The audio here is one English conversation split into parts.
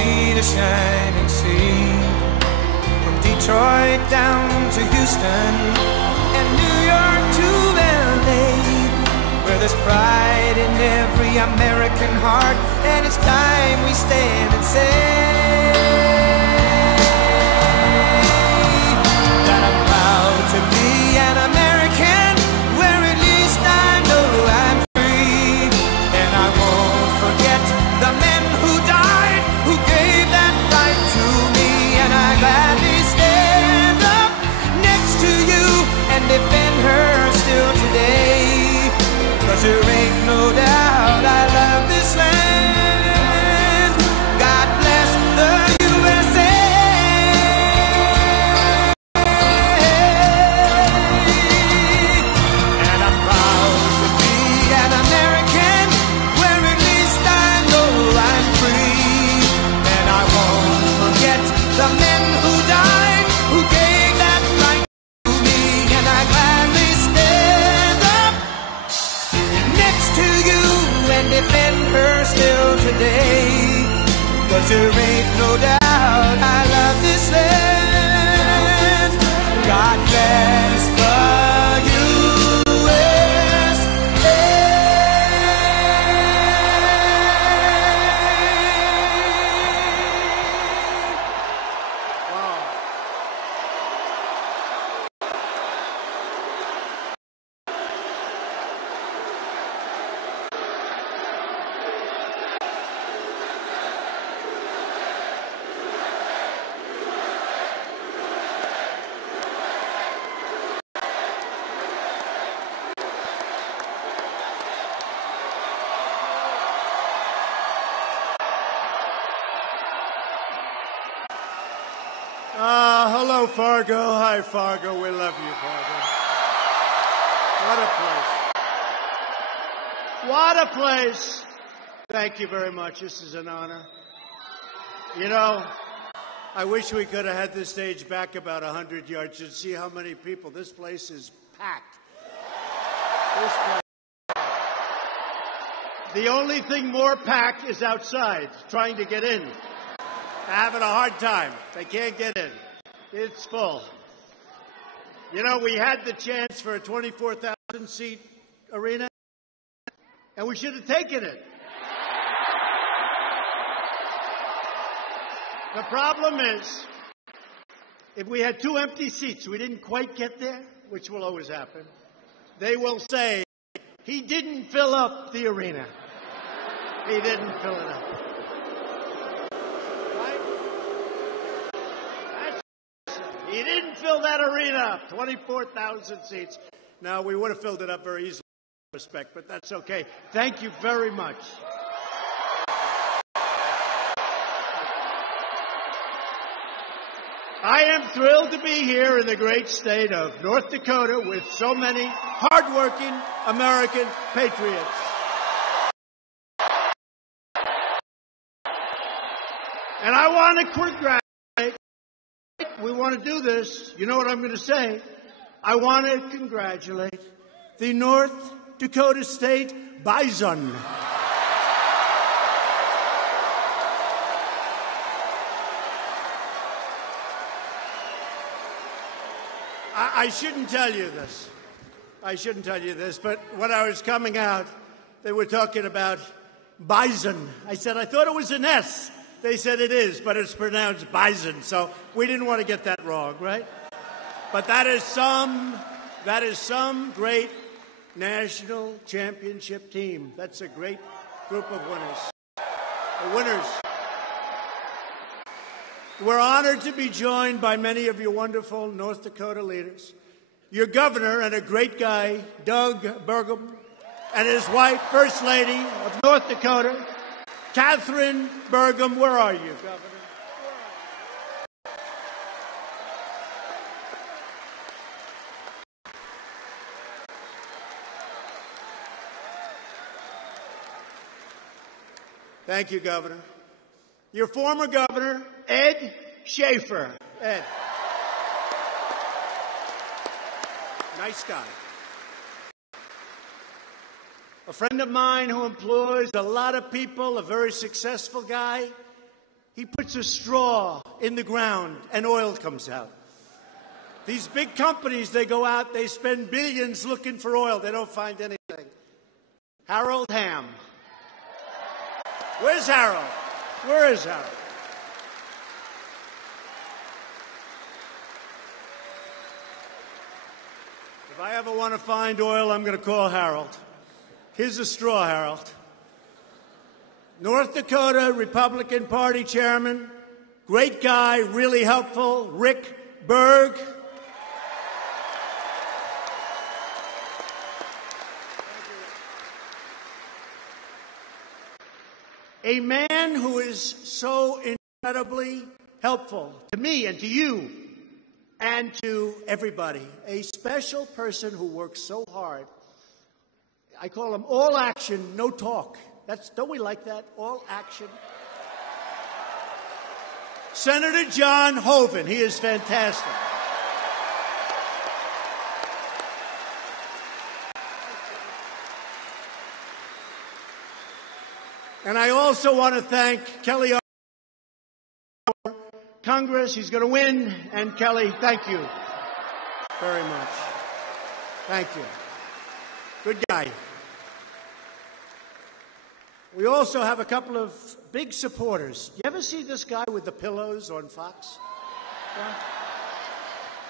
see the shining sea. From Detroit down to Houston and New York to LA, where there's pride in every American heart, and it's time we stand and say that I'm proud to be an American, where at least I know I'm free. And I won't forget the men who died, who gave that right to me. And I gladly stand up next to you and defend her still today. 'Cause there ain't no doubt I love this land. God bless the USA. And I'm proud to be an American, where at least I know I'm free. And I won't forget the men who died, who gave that right to me. And I gladly stand up next to you and defend her still today. 'Cause there ain't no doubt I love this land. God bless the USA. Hello, Fargo. Hi, Fargo. We love you, Fargo. What a place. What a place. Thank you very much. This is an honor. You know, I wish we could have had this stage back about 100 yards to see how many people. This place is packed. This place. The only thing more packed is outside, trying to get in. They're having a hard time. They can't get in. It's full. You know, we had the chance for a 24,000-seat arena, and we should have taken it. The problem is, if we had 2 empty seats, we didn't quite get there, which will always happen, they will say, he didn't fill up the arena. He didn't fill it up. He didn't fill that arena up, 24,000 seats. Now, we would have filled it up very easily, respect, but that's okay. Thank you very much. I am thrilled to be here in the great state of North Dakota with so many hardworking American patriots. And I want to congratulate. We want to do this. You know what I'm going to say? I want to congratulate the North Dakota State Bison. I shouldn't tell you this. I shouldn't tell you this, but when I was coming out, they were talking about bison. I said, I thought it was an S. They said it is, but it's pronounced bison, so we didn't want to get that wrong, right? But that is some great national championship team. That's a great group of winners. The winners. We're honored to be joined by many of your wonderful North Dakota leaders. Your governor and a great guy, Doug Burgum, and his wife, First Lady of North Dakota, Catherine Burgum. Where are you, Governor? Thank you, Governor. Your former governor, Ed Schaefer. Ed. Nice guy. A friend of mine who employs a lot of people, a very successful guy. he puts a straw in the ground and oil comes out. These big companies, they go out, they spend billions looking for oil. They don't find anything. Harold Hamm. Where's Harold? Where is Harold? If I ever want to find oil, I'm going to call Harold. Here's a straw, Harold. North Dakota Republican Party chairman, great guy, really helpful, Rick Berg. A man who is so incredibly helpful to me and to you and to everybody. A special person who works so hard. I call him all action, no talk. Don't we like that? All action. Senator John Hoeven. He is fantastic. And I also want to thank Kelly Congress. He's going to win. And Kelly, thank you very much. Thank you. Good guy. We also have a couple of big supporters. You ever see this guy with the pillows on Fox? Yeah.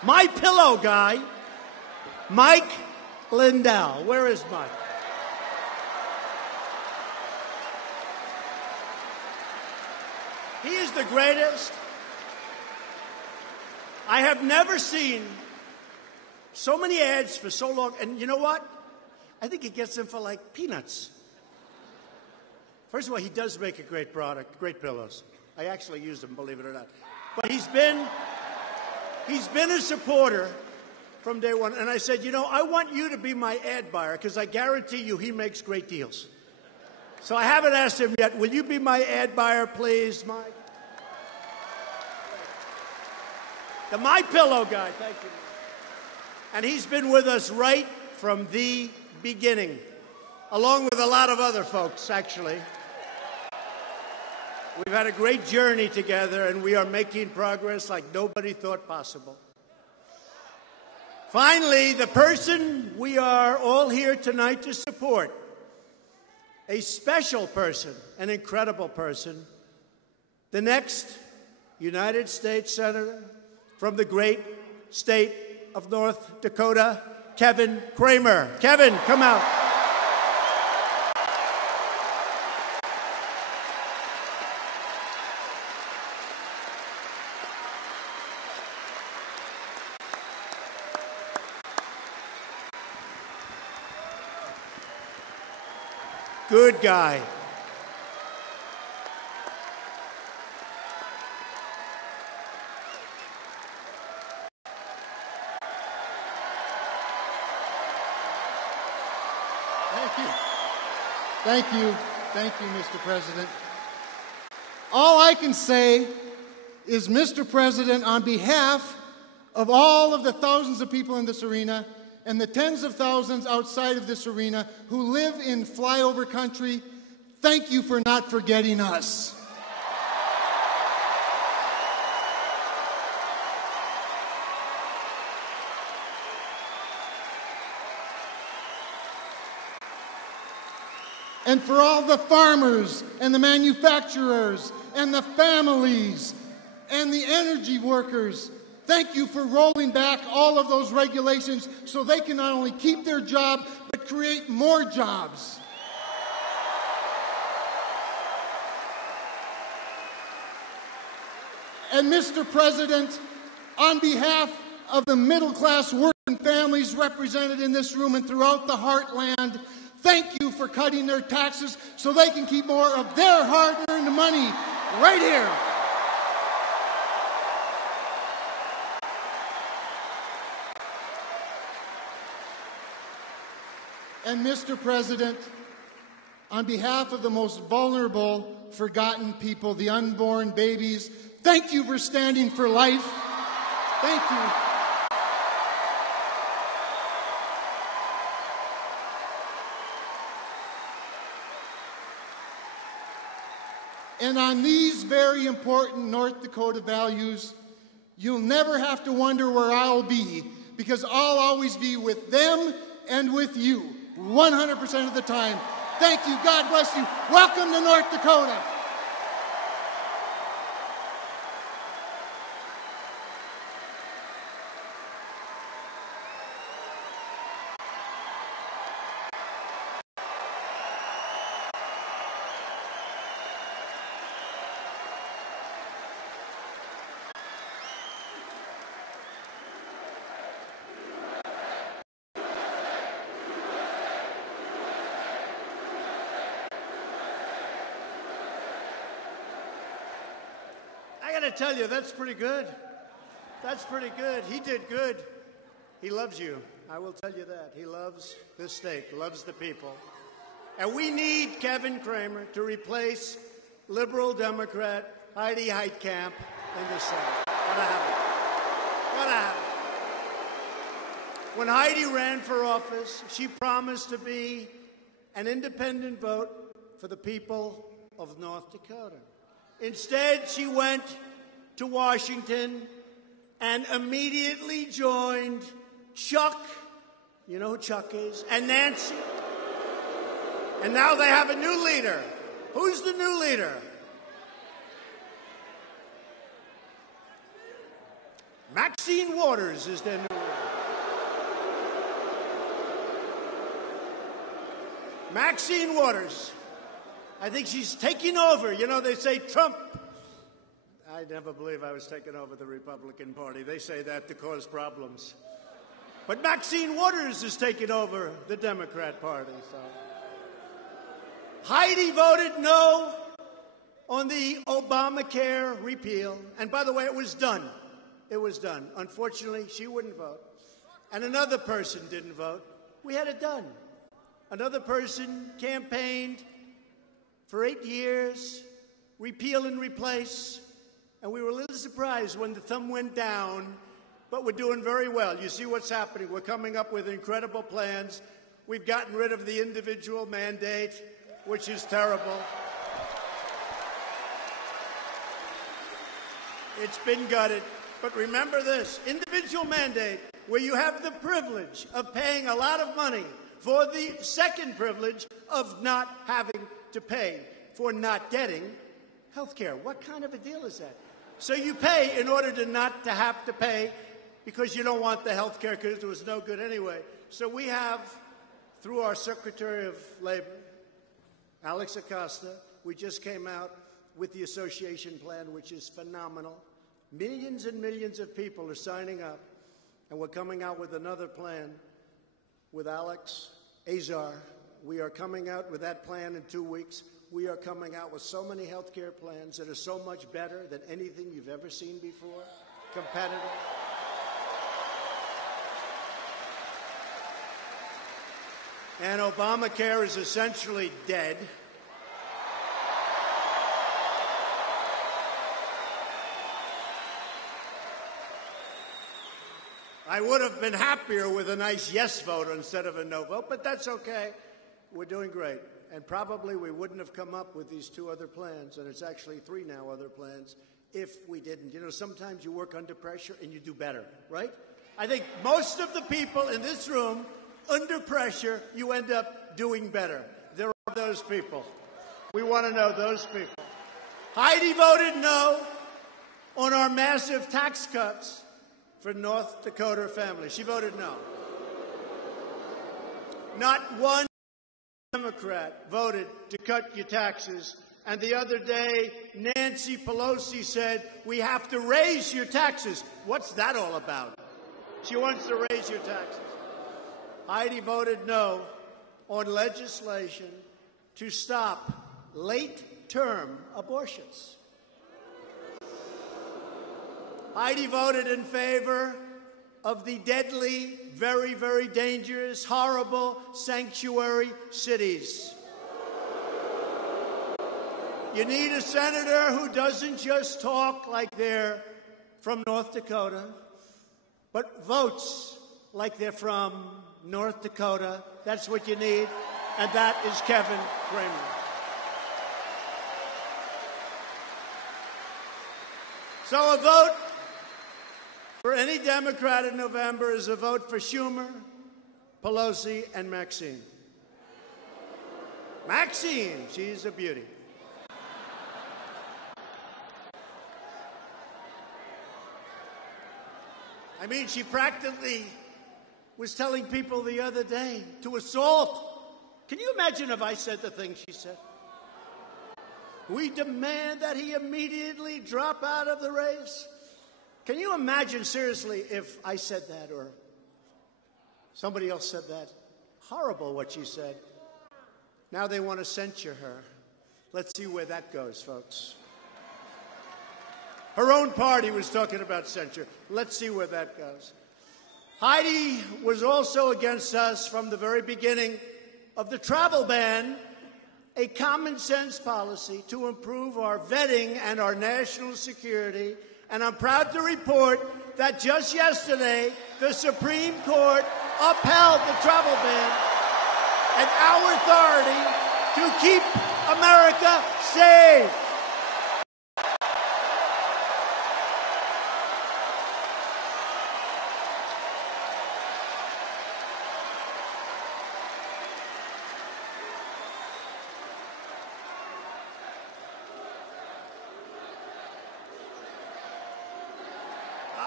My pillow guy, Mike Lindell. Where is Mike? He is the greatest. I have never seen so many ads for so long. And you know what? I think he gets them for like peanuts. First of all, he does make a great product, great pillows. I actually use them, believe it or not. But he's been a supporter from day one. And I said, you know, I want you to be my ad buyer because I guarantee you he makes great deals. So I haven't asked him yet. Will you be my ad buyer, please, Mike? The My Pillow guy, thank you. And he's been with us right from the beginning, along with a lot of other folks, actually. We've had a great journey together, and we are making progress like nobody thought possible. Finally, the person we are all here tonight to support, a special person, an incredible person, the next United States Senator from the great state of North Dakota, Kevin Cramer. Kevin, come out. Good guy. Thank you, Mr. President. All I can say is, Mr. President, on behalf of all of the thousands of people in this arena and the tens of thousands outside of this arena who live in flyover country, thank you for not forgetting us. And for all the farmers and the manufacturers and the families and the energy workers, thank you for rolling back all of those regulations so they can not only keep their job, but create more jobs. And Mr. President, on behalf of the middle-class working families represented in this room and throughout the heartland, thank you for cutting their taxes so they can keep more of their hard-earned money right here. And Mr. President, on behalf of the most vulnerable, forgotten people, the unborn babies, thank you for standing for life. Thank you. And on these very important North Dakota values, you'll never have to wonder where I'll be, because I'll always be with them and with you 100% of the time. Thank you. God bless you. Welcome to North Dakota. I got to tell you, that's pretty good. That's pretty good. He did good. He loves you. I will tell you that. He loves this state, loves the people. And we need Kevin Cramer to replace liberal Democrat Heidi Heitkamp in the Senate. Gotta have it. Gotta have it. When Heidi ran for office, she promised to be an independent vote for the people of North Dakota. Instead, she went to Washington and immediately joined Chuck, you know who Chuck is, and Nancy. And now they have a new leader. Who's the new leader? Maxine Waters is their new leader. Maxine Waters. I think she's taking over. You know, they say Trump. I never believe I was taking over the Republican Party. They say that to cause problems. But Maxine Waters is taking over the Democrat Party. So Heidi voted no on the Obamacare repeal. And by the way, it was done. It was done. Unfortunately, she wouldn't vote. And another person didn't vote. We had it done. Another person campaigned for 8 years, repeal and replace, and we were a little surprised when the thumb went down, but we're doing very well. You see what's happening. We're coming up with incredible plans. We've gotten rid of the individual mandate, which is terrible. It's been gutted. But remember this, individual mandate, where you have the privilege of paying a lot of money for the second privilege of not having to pay for not getting health care. What kind of a deal is that? So you pay in order to not to have to pay because you don't want the health care because it was no good anyway. So we have, through our Secretary of Labor, Alex Acosta, we just came out with the association plan, which is phenomenal. Millions and millions of people are signing up, and we're coming out with another plan with Alex Azar. We are coming out with that plan in 2 weeks. We are coming out with so many health care plans that are so much better than anything you've ever seen before. Competitive. And Obamacare is essentially dead. I would have been happier with a nice yes vote instead of a no vote, but that's okay. We're doing great. And probably we wouldn't have come up with these 2 other plans, and it's actually 3 now other plans, if we didn't. You know, sometimes you work under pressure and you do better, right? I think most of the people in this room, under pressure, you end up doing better. There are those people. We want to know those people. Heidi voted no on our massive tax cuts for North Dakota families. She voted no. Not one Democrat voted to cut your taxes. And the other day, Nancy Pelosi said, we have to raise your taxes. What's that all about? She wants to raise your taxes. Heidi voted no on legislation to stop late-term abortions. Heidi voted in favor of the deadly, very, very dangerous, horrible sanctuary cities. You need a senator who doesn't just talk like they're from North Dakota, but votes like they're from North Dakota. That's what you need, and that is Kevin Cramer. So a vote for any Democrat in November is a vote for Schumer, Pelosi, and Maxine. Maxine, she's a beauty. I mean, she practically was telling people the other day to assault. Can you imagine if I said the thing she said? We demand that he immediately drop out of the race. Can you imagine, seriously, if I said that or somebody else said that? Horrible what she said. Now they want to censure her. Let's see where that goes, folks. Her own party was talking about censure. Let's see where that goes. Heidi was also against us from the very beginning of the travel ban, a common sense policy to improve our vetting and our national security. And I'm proud to report that just yesterday, the Supreme Court upheld the travel ban and our authority to keep America safe.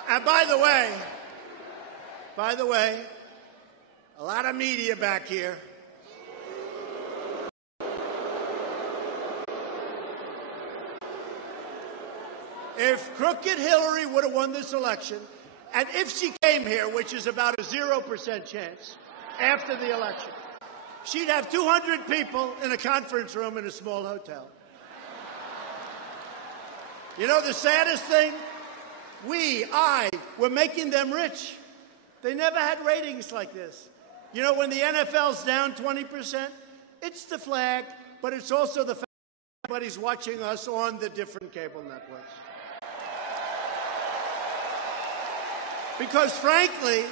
And by the way, a lot of media back here. If crooked Hillary would have won this election, and if she came here, which is about a 0% chance after the election, she'd have 200 people in a conference room in a small hotel. You know the saddest thing? We're making them rich. They never had ratings like this. You know, when the NFL's down 20%, it's the flag, but it's also the fact that everybody's watching us on the different cable networks. Because, frankly,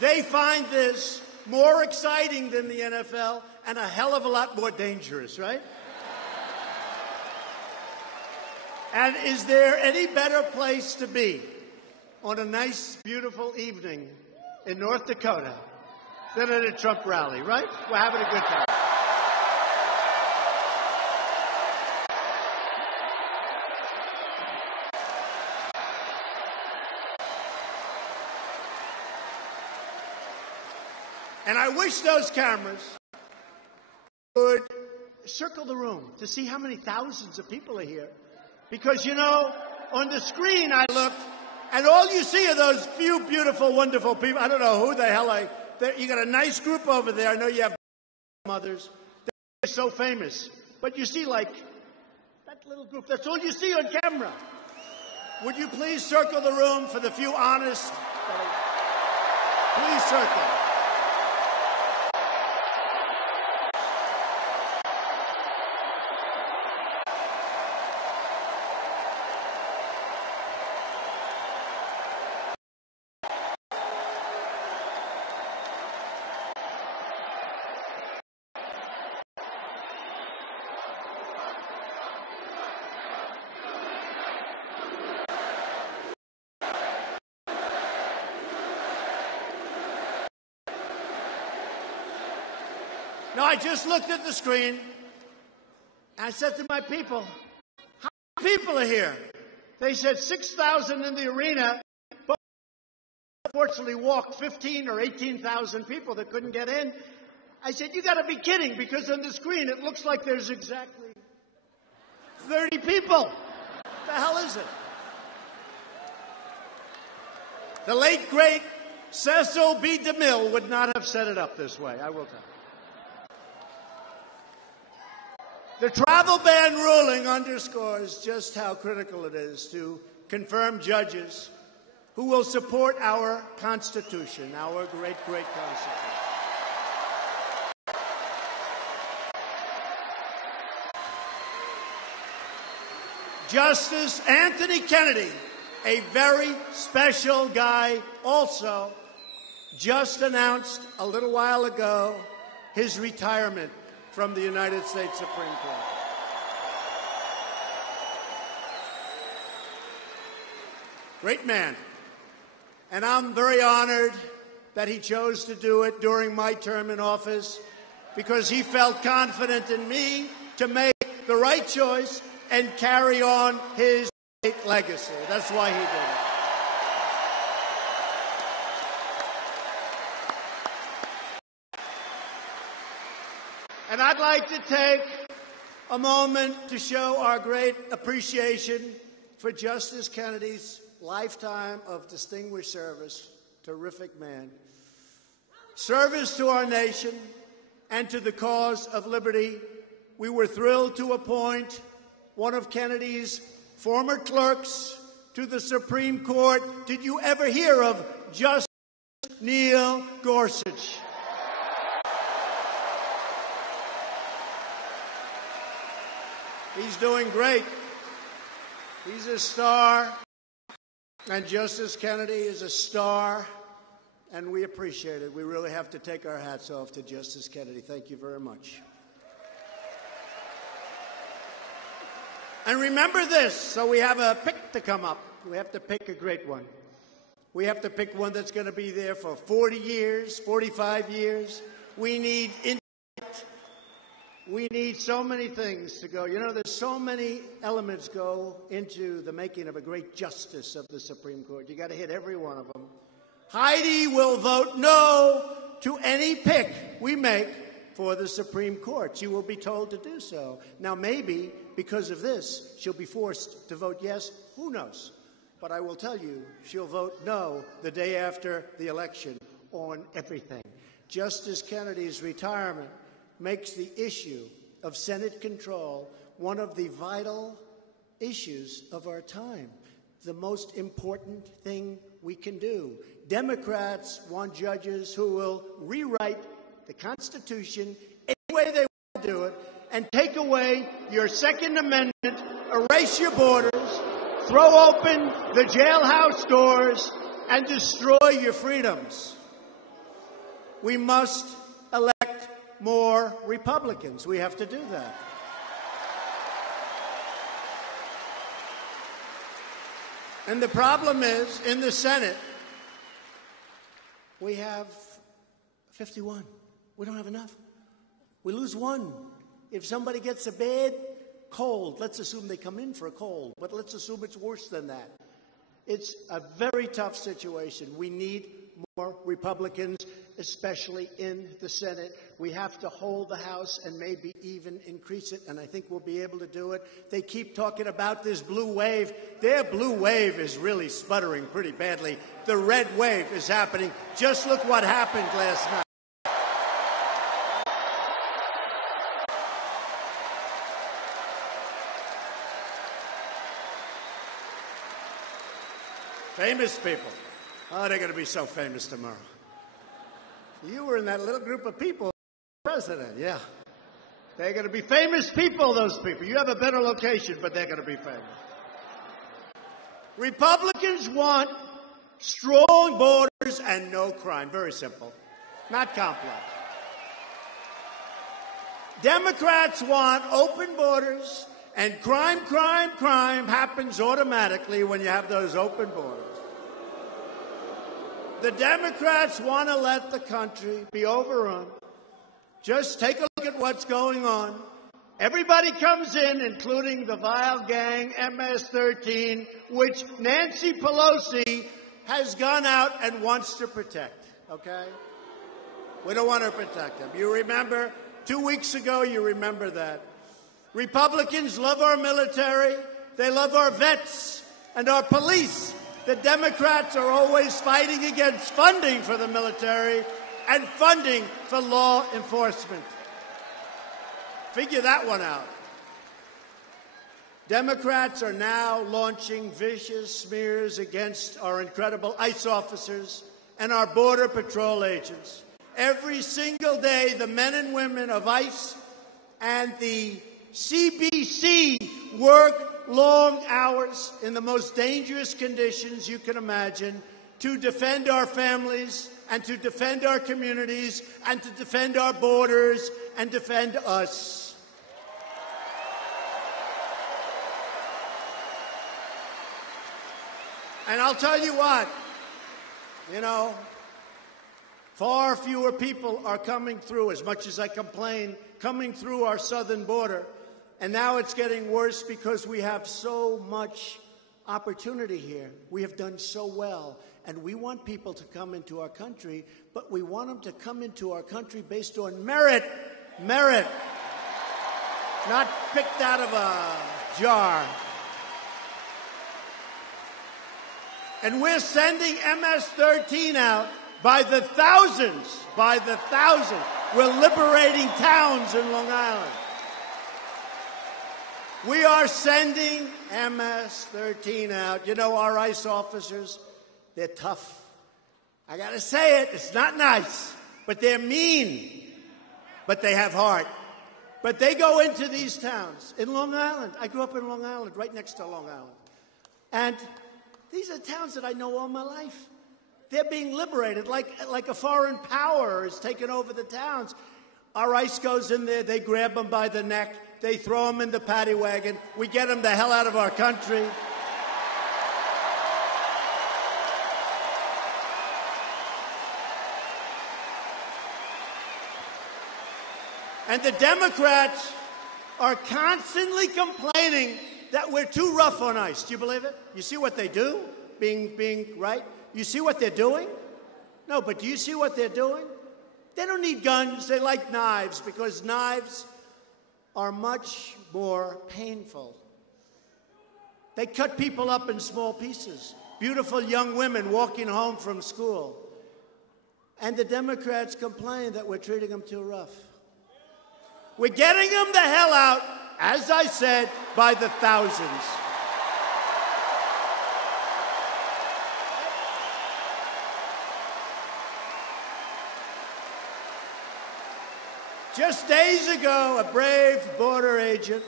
they find this more exciting than the NFL and a hell of a lot more dangerous, right? And is there any better place to be on a nice, beautiful evening in North Dakota than at a Trump rally, right? We're having a good time. And I wish those cameras would circle the room to see how many thousands of people are here. Because, you know, on the screen I looked, and all you see are those few beautiful, wonderful people. I don't know who the hell you got a nice group over there. I know you have mothers. They're so famous. But you see, like, that little group. That's all you see on camera. Would you please circle the room for the few honest? Please circle. No, I just looked at the screen, and I said to my people, how many people are here? They said 6,000 in the arena, but unfortunately walked 15 or 18,000 people that couldn't get in. I said, you got to be kidding, because on the screen it looks like there's exactly 30 people. What the hell is it? The late, great Cecil B. DeMille would not have set it up this way, I will tell you. The travel ban ruling underscores just how critical it is to confirm judges who will support our Constitution, our great, great Constitution. Justice Anthony Kennedy, a very special guy, also just announced a little while ago his retirement from the United States Supreme Court. Great man. And I'm very honored that he chose to do it during my term in office because he felt confident in me to make the right choice and carry on his great legacy. That's why he did it. And I'd like to take a moment to show our great appreciation for Justice Kennedy's lifetime of distinguished service. Terrific man. Service to our nation and to the cause of liberty. We were thrilled to appoint one of Kennedy's former clerks to the Supreme Court. Did you ever hear of Justice Neil Gorsuch? He's doing great. He's a star, and Justice Kennedy is a star, and we appreciate it. We really have to take our hats off to Justice Kennedy. Thank you very much. And remember this, so we have a pick to come up. We have to pick a great one. We have to pick one that's going to be there for 40 years, 45 years. We need intellect. We need so many things to go. You know, there's so many elements go into the making of a great justice of the Supreme Court. You got to hit every one of them. Heidi will vote no to any pick we make for the Supreme Court. She will be told to do so. Now, maybe because of this, she'll be forced to vote yes. Who knows? But I will tell you, she'll vote no the day after the election on everything. Justice Kennedy's retirement makes the issue of Senate control one of the vital issues of our time, the most important thing we can do. Democrats want judges who will rewrite the Constitution any way they want to do it and take away your Second Amendment, erase your borders, throw open the jailhouse doors, and destroy your freedoms. We must elect more Republicans. We have to do that. And the problem is, in the Senate, we have 51. We don't have enough. We lose one. If somebody gets a bad cold, let's assume they come in for a cold, but let's assume it's worse than that. It's a very tough situation. We need more Republicans, especially in the Senate. We have to hold the House and maybe even increase it, and I think we'll be able to do it. They keep talking about this blue wave. Their blue wave is really sputtering pretty badly. The red wave is happening. Just look what happened last night. Famous people. Oh, they're going to be so famous tomorrow. You were in that little group of people, president, yeah. They're going to be famous people, those people. You have a better location, but they're going to be famous. Republicans want strong borders and no crime. Very simple. Not complex. Democrats want open borders, and crime happens automatically when you have those open borders. The Democrats want to let the country be overrun. Just take a look at what's going on. Everybody comes in, including the vile gang MS-13, which Nancy Pelosi has gone out and wants to protect, okay? We don't want to protect them. You remember, 2 weeks ago, you remember that. Republicans love our military. They love our vets and our police. The Democrats are always fighting against funding for the military and funding for law enforcement. Figure that one out. Democrats are now launching vicious smears against our incredible ICE officers and our Border Patrol agents. Every single day, the men and women of ICE and the CBC work long hours in the most dangerous conditions you can imagine to defend our families and to defend our communities and to defend our borders and defend us. And I'll tell you what, far fewer people are coming through, as much as I complain, coming through our southern border. And now it's getting worse because we have so much opportunity here. We have done so well. And we want people to come into our country, but we want them to come into our country based on merit. Merit. Not picked out of a jar. And we're sending MS-13 out by the thousands. By the thousands. We're liberating towns in Long Island. We are sending MS-13 out. You know, our ICE officers, they're tough. I gotta say it, it's not nice, but they're mean. But they have heart. But they go into these towns in Long Island. I grew up in Long Island, right next to Long Island. And these are towns that I know all my life. They're being liberated like a foreign power is taking over the towns. Our ICE goes in there, they grab them by the neck, they throw them in the paddy wagon, we get them the hell out of our country. And the Democrats are constantly complaining that we're too rough on ICE. Do you believe it? You see what they do? Being right? You see what they're doing? No, but do you see what they're doing? They don't need guns. They like knives because knives are much more painful. They cut people up in small pieces. Beautiful young women walking home from school. And the Democrats complain that we're treating them too rough. We're getting them the hell out, as I said, by the thousands. Just days ago, a brave border agent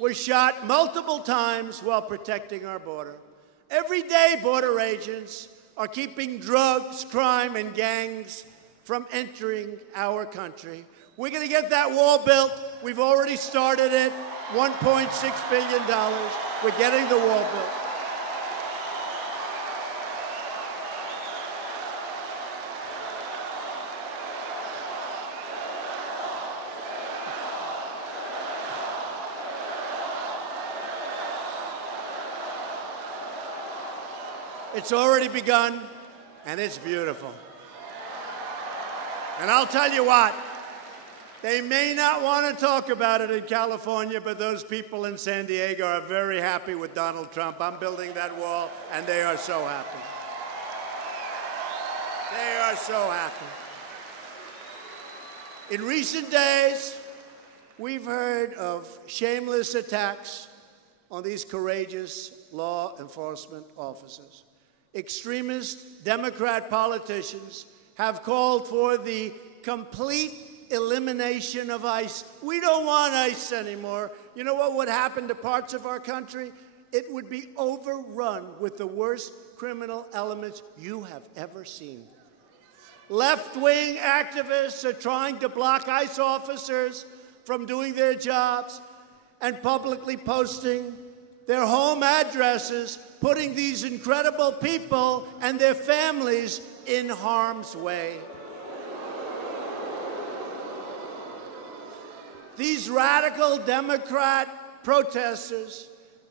was shot multiple times while protecting our border. Every day, border agents are keeping drugs, crime, and gangs from entering our country. We're going to get that wall built. We've already started it. $1.6 billion. We're getting the wall built. It's already begun, and it's beautiful. And I'll tell you what, they may not want to talk about it in California, but those people in San Diego are very happy with Donald Trump. I'm building that wall, and they are so happy. They are so happy. In recent days, we've heard of shameless attacks on these courageous law enforcement officers. Extremist Democrat politicians have called for the complete elimination of ICE. We don't want ICE anymore. You know what would happen to parts of our country? It would be overrun with the worst criminal elements you have ever seen. Left-wing activists are trying to block ICE officers from doing their jobs and publicly posting their home addresses, putting these incredible people and their families in harm's way. These radical Democrat protesters,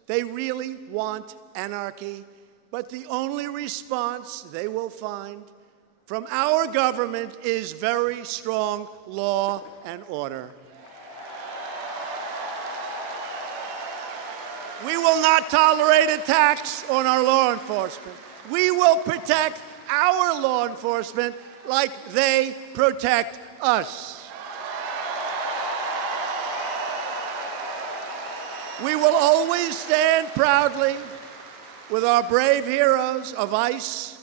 they really want anarchy, but the only response they will find from our government is very strong law and order. We will not tolerate attacks on our law enforcement. We will protect our law enforcement like they protect us. We will always stand proudly with our brave heroes of ICE,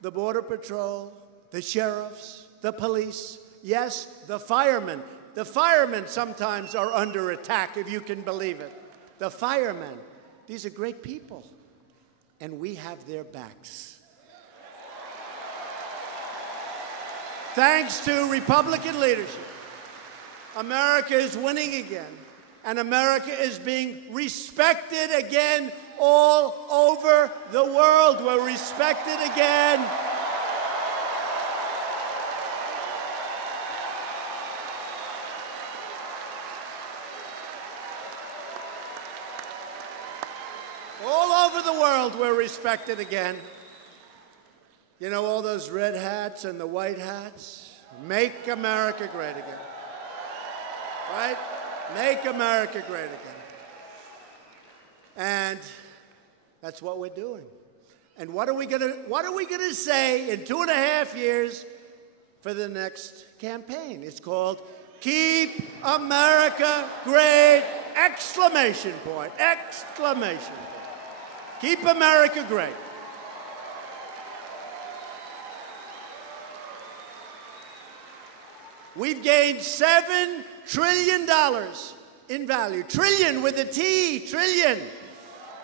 the Border Patrol, the sheriffs, the police, yes, the firemen. The firemen sometimes are under attack, if you can believe it. The firemen, these are great people, and we have their backs. Thanks to Republican leadership, America is winning again, And America is being respected again all over the world. We're respected again. All over the world, we're respected again. You know, all those red hats and the white hats? Make America great again. Right? Make America great again. And that's what we're doing. And what are we gonna say in 2.5 years for the next campaign? It's called Keep America Great! Exclamation point. Exclamation point. Keep America great. We've gained $7 trillion in value. Trillion with a T, trillion.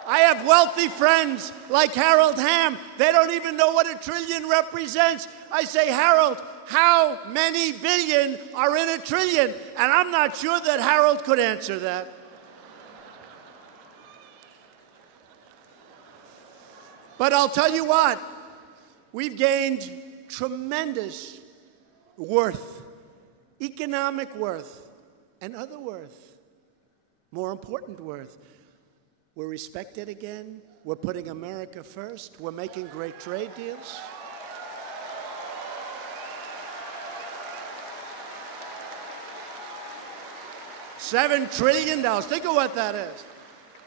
I have wealthy friends like Harold Hamm. They don't even know what a trillion represents. I say, Harold, how many billion are in a trillion? And I'm not sure that Harold could answer that. But I'll tell you what, we've gained tremendous worth, economic worth, and other worth, more important worth. We're respected again. We're putting America first. We're making great trade deals. $7 trillion. Think of what that is.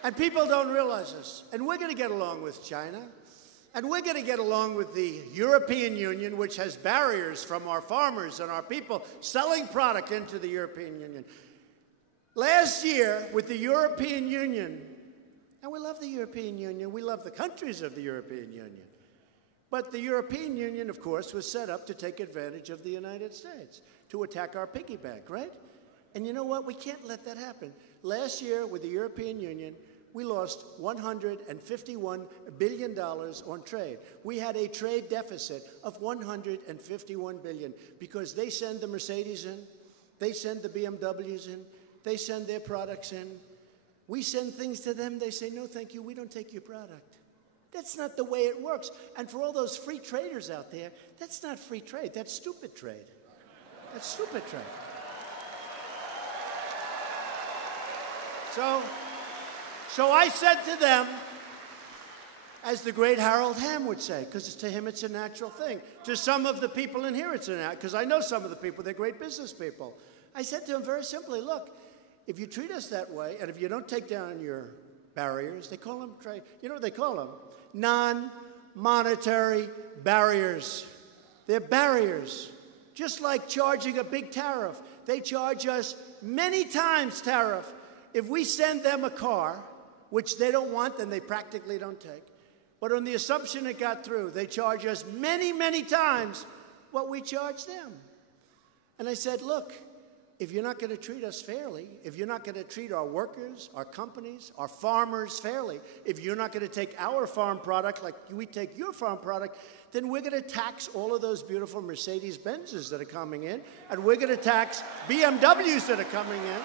And people don't realize this. And we're going to get along with China. And we're going to get along with the European Union, which has barriers from our farmers and our people selling product into the European Union. Last year, with the European Union, and we love the European Union, we love the countries of the European Union. But the European Union, of course, was set up to take advantage of the United States, to attack our piggy bank, right? And you know what? We can't let that happen. Last year, with the European Union, we lost $151 billion on trade. We had a trade deficit of $151 billion because they send the Mercedes in, they send the BMWs in, they send their products in. We send things to them, they say, no, thank you, we don't take your product. That's not the way it works. And for all those free traders out there, that's not free trade, that's stupid trade. That's stupid trade. So I said to them, as the great Harold Hamm would say, because to him it's a natural thing. To some of the people in here it's a natural, because I know some of the people, they're great business people. I said to them very simply, look, if you treat us that way, and if you don't take down your barriers, they call them trade, you know what they call them? Non-monetary barriers. They're barriers. Just like charging a big tariff. They charge us many times tariff. If we send them a car, which they don't want, then they practically don't take. But on the assumption it got through, they charge us many, many times what we charge them. And I said, look, if you're not going to treat us fairly, if you're not going to treat our workers, our companies, our farmers fairly, if you're not going to take our farm product like we take your farm product, then we're going to tax all of those beautiful Mercedes-Benzes that are coming in, and we're going to tax BMWs that are coming in.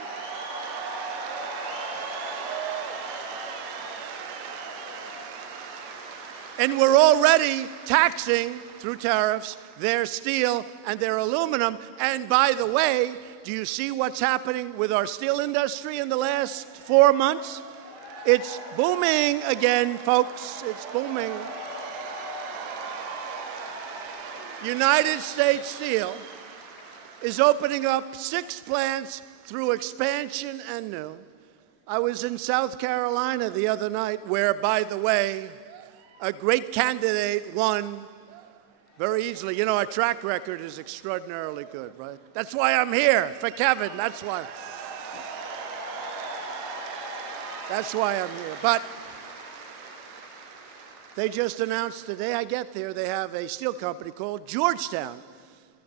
And we're already taxing, through tariffs, their steel and their aluminum. And by the way, do you see what's happening with our steel industry in the last 4 months? It's booming again, folks. It's booming. United States Steel is opening up 6 plants through expansion and new. I was in South Carolina the other night, where, by the way, a great candidate won very easily. You know, our track record is extraordinarily good, right? That's why I'm here, for Kevin, that's why. That's why I'm here. But they just announced the day I get there, they have a steel company called Georgetown.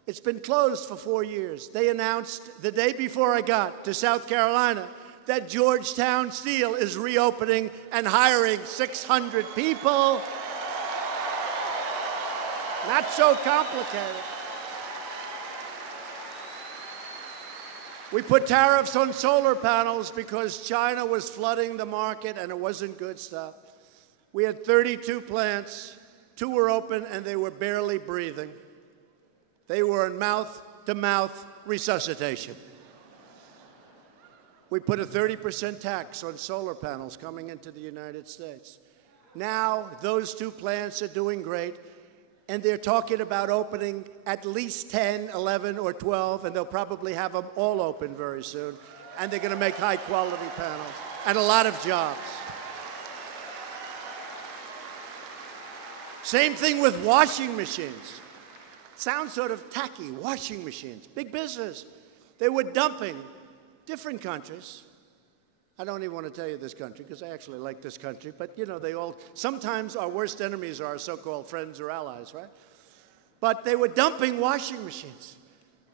It's been closed for 4 years. They announced the day before I got to South Carolina that Georgetown Steel is reopening and hiring 600 people. Not so complicated. We put tariffs on solar panels because China was flooding the market and it wasn't good stuff. We had 32 plants. 2 were open and they were barely breathing. They were in mouth-to-mouth resuscitation. We put a 30% tax on solar panels coming into the United States. Now, those 2 plants are doing great, and they're talking about opening at least 10, 11, or 12, and they'll probably have them all open very soon, and they're going to make high-quality panels and a lot of jobs. Same thing with washing machines. Sounds sort of tacky, washing machines. Big business. They were dumping different countries. I don't even want to tell you this country because I actually like this country, but you know, sometimes our worst enemies are our so-called friends or allies, right? But they were dumping washing machines.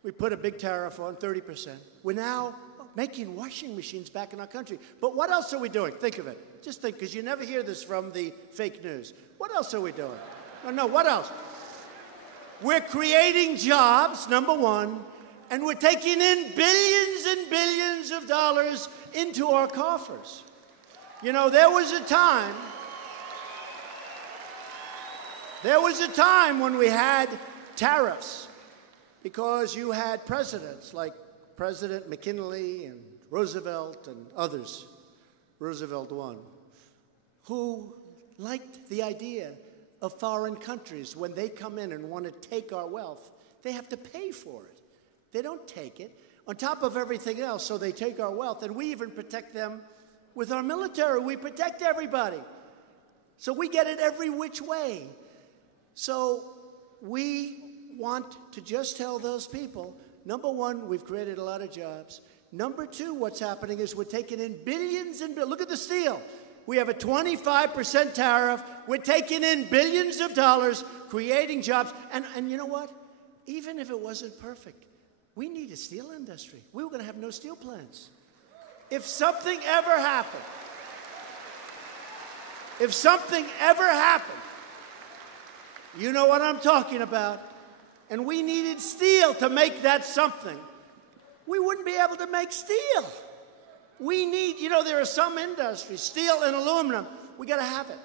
We put a big tariff on, 30%. We're now making washing machines back in our country. But what else are we doing? Think of it. Just think, because you never hear this from the fake news. What else are we doing? No, what else? We're creating jobs, number one, and we're taking in billions and billions of dollars into our coffers. You know, there was a time when we had tariffs because you had presidents like President McKinley and Roosevelt and others, Roosevelt I, who liked the idea of foreign countries when they come in and want to take our wealth, they have to pay for it. They don't take it. On top of everything else, so they take our wealth, and we even protect them with our military. We protect everybody. So we get it every which way. So we want to just tell those people, number one, we've created a lot of jobs. Number two, what's happening is we're taking in billions and billions. Look at the steel. We have a 25% tariff. We're taking in billions of dollars, creating jobs. And you know what? Even if it wasn't perfect, we need a steel industry. We were going to have no steel plants. If something ever happened, you know what I'm talking about, and we needed steel to make that something, we wouldn't be able to make steel. We need, you know, there are some industries, steel and aluminum, we got to have it.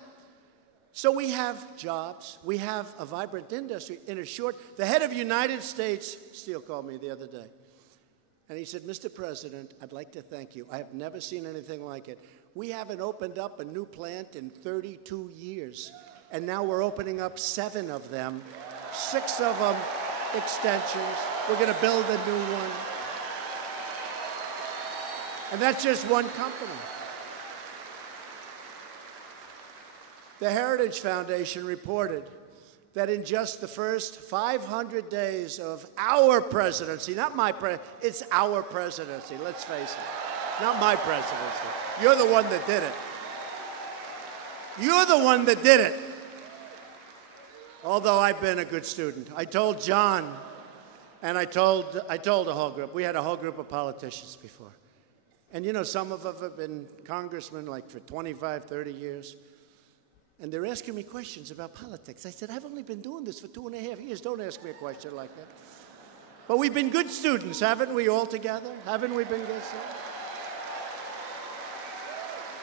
So we have jobs, we have a vibrant industry. The head of United States Steel called me the other day, and he said, Mr. President, I'd like to thank you. I have never seen anything like it. We haven't opened up a new plant in 32 years, and now we're opening up 7 of them, 6 of them extensions. We're going to build a new one. And that's just one company. The Heritage Foundation reported that in just the first 500 days of our presidency, not my presidency, it's our presidency, let's face it, not my presidency. You're the one that did it. You're the one that did it. Although I've been a good student. I told John, and I told the whole group, we had a whole group of politicians before. And you know, some of them have been congressmen like for 25, 30 years. And they're asking me questions about politics. I said, I've only been doing this for 2.5 years. Don't ask me a question like that. But we've been good students, haven't we, all together? Haven't we been good students?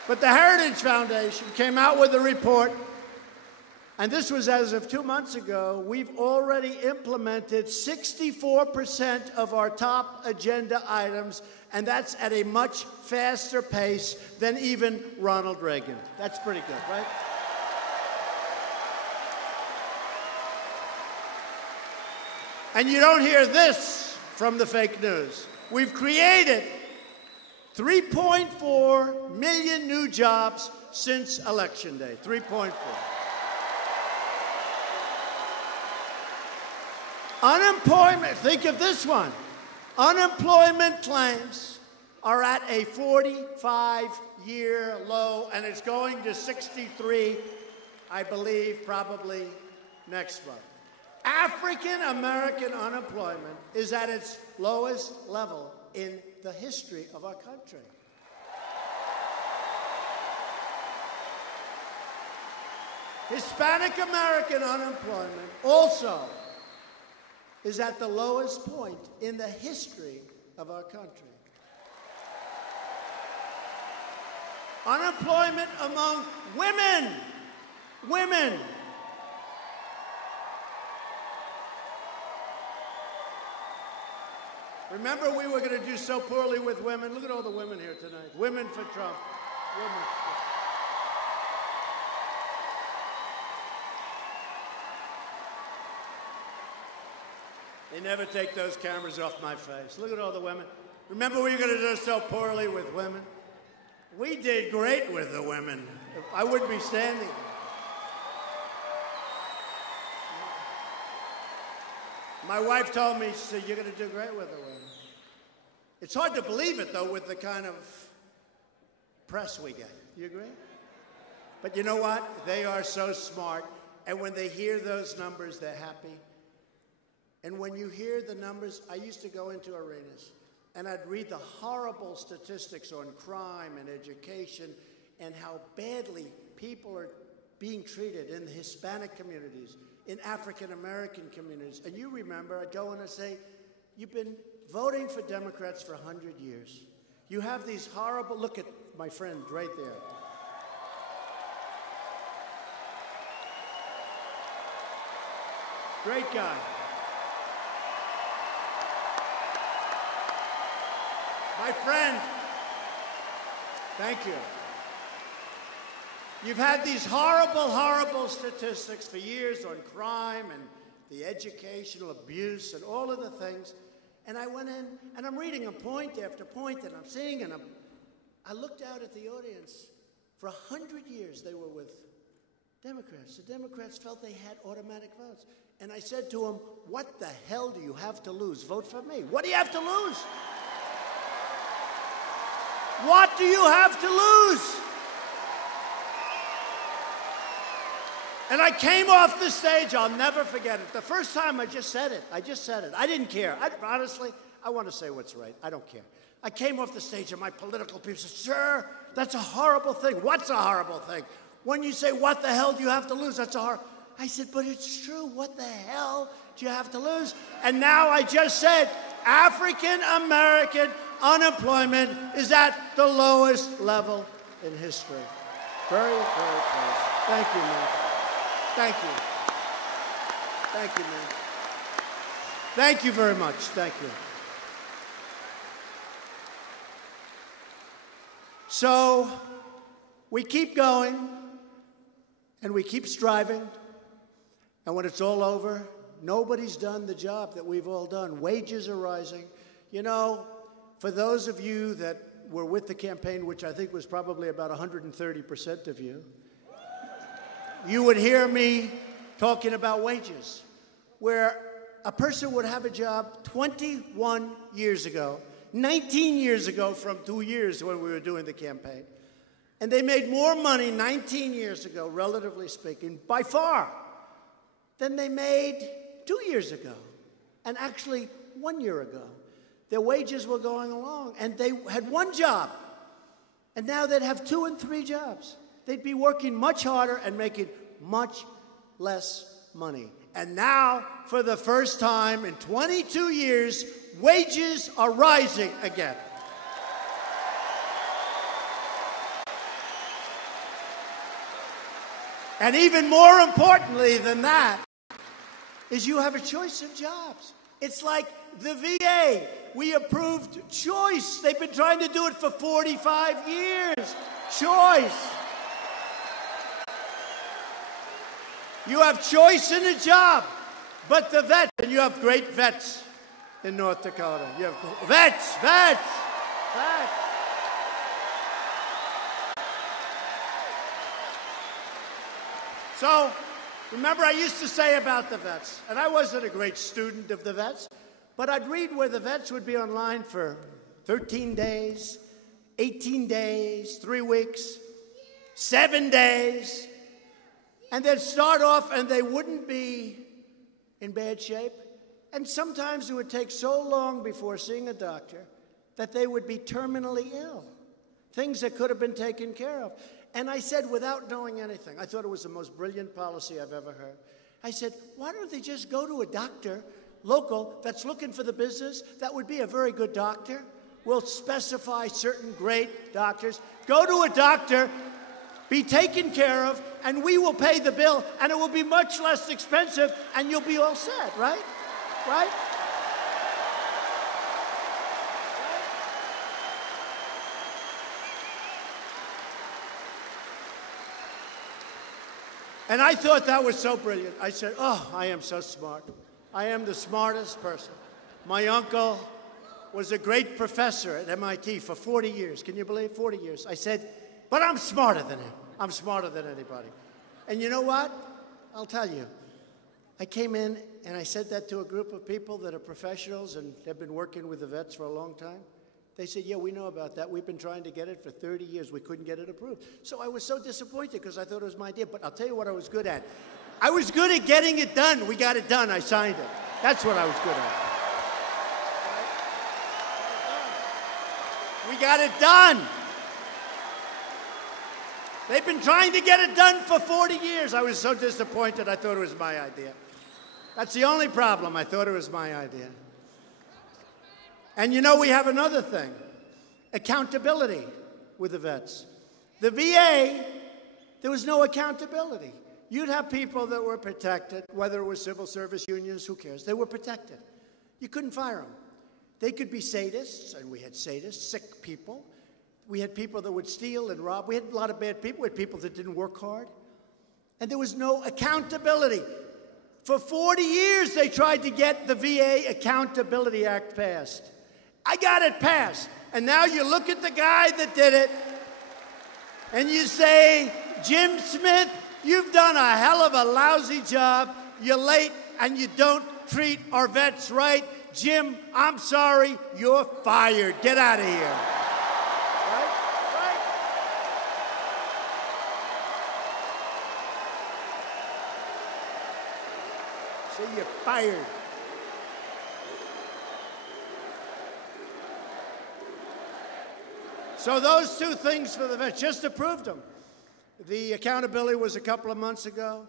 But the Heritage Foundation came out with a report, and this was as of 2 months ago. We've already implemented 64% of our top agenda items, and that's at a much faster pace than even Ronald Reagan. That's pretty good, right? And you don't hear this from the fake news. We've created 3.4 million new jobs since Election Day. 3.4. Unemployment, think of this one. Unemployment claims are at a 45-year low, and it's going to 63, I believe, probably next month. African-American unemployment is at its lowest level in the history of our country. Hispanic-American unemployment also is at the lowest point in the history of our country. Unemployment among women. Women. Remember, we were going to do so poorly with women. Look at all the women here tonight. Women for Trump. Women. They never take those cameras off my face. Look at all the women. Remember, we were going to do so poorly with women. We did great with the women. I wouldn't be standing. My wife told me, she said, you're going to do great with the women. It's hard to believe it, though, with the kind of press we get. Do you agree? But you know what? They are so smart. And when they hear those numbers, they're happy. And when you hear the numbers, I used to go into arenas, and I'd read the horrible statistics on crime and education and how badly people are being treated in the Hispanic communities, in African-American communities. And you remember, I'd go in and say, you've been voting for Democrats for 100 years. You have these horrible, look at my friend right there. Great guy. My friend, thank you. You've had these horrible, horrible statistics for years on crime and the educational abuse and all of the things. And I went in, and I'm reading them point after point, and I'm seeing, and I looked out at the audience. For 100 years, they were with Democrats. The Democrats felt they had automatic votes. And I said to them, what the hell do you have to lose? Vote for me. What do you have to lose? What do you have to lose? And I came off the stage, I'll never forget it. The first time I just said it. I didn't care. Honestly, I want to say what's right. I don't care. I came off the stage and my political people said, sir, that's a horrible thing. What's a horrible thing? When you say, what the hell do you have to lose? That's a horrible. I said, but it's true. What the hell do you have to lose? And now I just said, African-American unemployment is at the lowest level in history. Very, very close. Thank you, man. Thank you. Thank you, man. Thank you very much. Thank you. So we keep going, and we keep striving, and when it's all over, nobody's done the job that we've all done. Wages are rising. You know, for those of you that were with the campaign, which I think was probably about 130% of you, you would hear me talking about wages, where a person would have a job 21 years ago, 19 years ago from 2 years when we were doing the campaign. And they made more money 19 years ago, relatively speaking, by far, than they made 2 years ago, and actually 1 year ago. Their wages were going along, and they had one job, and now they'd have 2 and 3 jobs. They'd be working much harder and making much less money. And now, for the first time in 22 years, wages are rising again. And even more importantly than that is you have a choice of jobs. It's like the VA. We approved choice. They've been trying to do it for 45 years. Choice. You have choice in a job. But the vets, and you have great vets in North Dakota. You have vets. So, remember I used to say about the vets, and I wasn't a great student of the vets, but I'd read where the vets would be online for 13 days, 18 days, 3 weeks, 7 days, and they'd start off and they wouldn't be in bad shape. And sometimes it would take so long before seeing a doctor that they would be terminally ill, things that could have been taken care of. And I said, without knowing anything, I thought it was the most brilliant policy I've ever heard. I said, why don't they just go to a doctor, local, that's looking for the business? That would be a very good doctor. will specify certain great doctors. Go to a doctor, be taken care of, and we will pay the bill, and it will be much less expensive, and you'll be all set, right? Right? And I thought that was so brilliant. I said, oh, I am so smart. I am the smartest person. My uncle was a great professor at MIT for 40 years. Can you believe 40 years? I said, but I'm smarter than him. I'm smarter than anybody. And you know what? I'll tell you. I came in and I said that to a group of people that are professionals and have been working with the vets for a long time. They said, yeah, we know about that. We've been trying to get it for 30 years. We couldn't get it approved. So I was so disappointed because I thought it was my idea. But I'll tell you what I was good at. I was good at getting it done. We got it done. I signed it. That's what I was good at. We got it done. They've been trying to get it done for 40 years. I was so disappointed. I thought it was my idea. That's the only problem. I thought it was my idea. And you know, we have another thing, accountability with the vets. The VA, there was no accountability. You'd have people that were protected, whether it was civil service unions, who cares? They were protected. You couldn't fire them. They could be sadists, and we had sadists, sick people. We had people that would steal and rob. We had a lot of bad people. We had people that didn't work hard. And there was no accountability. For 40 years, they tried to get the VA Accountability Act passed. I got it passed. And now you look at the guy that did it, and you say, Jim Smith, you've done a hell of a lousy job. You're late, and you don't treat our vets right. Jim, I'm sorry, you're fired. Get out of here. Right? So you're fired. So those two things for the vets, just approved them. The accountability was a couple of months ago,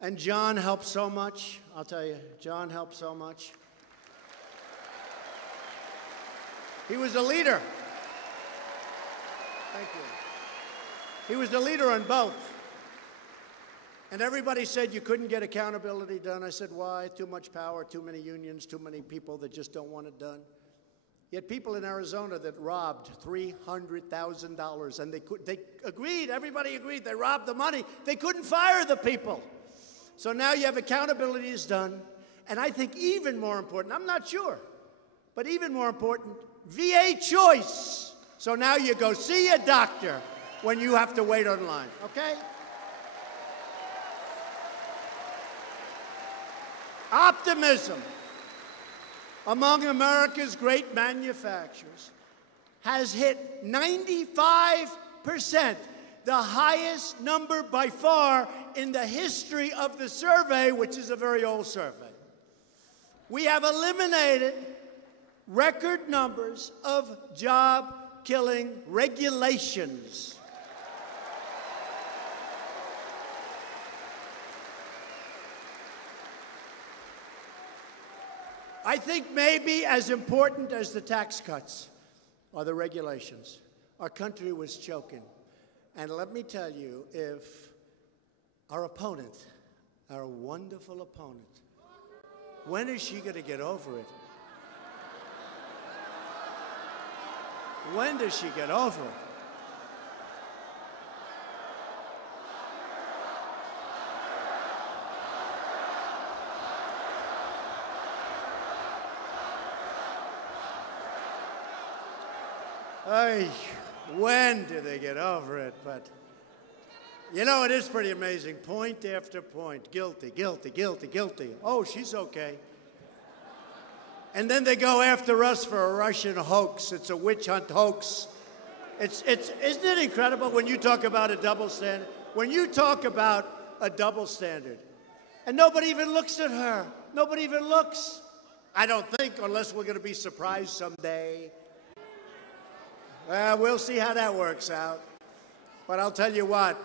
and John helped so much. I'll tell you, John helped so much. He was a leader. Thank you. He was the leader on both. And everybody said you couldn't get accountability done. I said, why? Too much power, too many unions, too many people that just don't want it done. You had people in Arizona that robbed $300,000, and they agreed, everybody agreed, they robbed the money. They couldn't fire the people. So now you have accountability is done. And I think even more important, I'm not sure, but even more important, VA choice. So now you go see a doctor when you have to wait online, okay? Optimism among America's great manufacturers has hit 95%, the highest number by far in the history of the survey, which is a very old survey. We have eliminated record numbers of job-killing regulations. I think maybe as important as the tax cuts are the regulations. Our country was choking. And let me tell you, if our opponent, our wonderful opponent, when is she going to get over it? When does she get over it? Ay, when do they get over it? But, you know, it is pretty amazing. Point after point. Guilty, guilty, guilty, guilty. Oh, she's okay. And then they go after us for a Russian hoax. It's a witch hunt hoax. Isn't it incredible when you talk about a double standard? When you talk about a double standard, and nobody even looks at her. Nobody even looks. I don't think, unless we're going to be surprised someday. Well, we'll see how that works out. But I'll tell you what,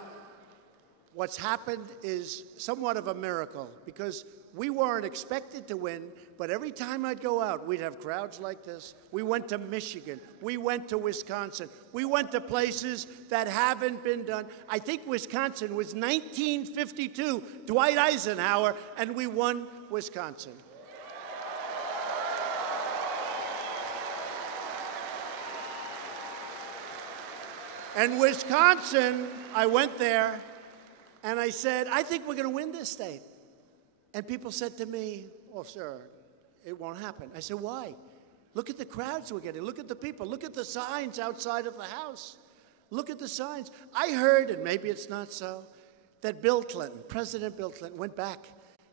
what's happened is somewhat of a miracle, because We weren't expected to win, but every time I'd go out, we'd have crowds like this. We went to Michigan. We went to Wisconsin. We went to places that haven't been done. I think Wisconsin was 1952, Dwight Eisenhower, and we won Wisconsin. And Wisconsin, I went there, and I said, I think we're going to win this state. And people said to me, oh, sir, it won't happen. I said, why? Look at the crowds we're getting. Look at the people. Look at the signs outside of the House. Look at the signs. I heard, and maybe it's not so, that Bill Clinton, President Bill Clinton, went back,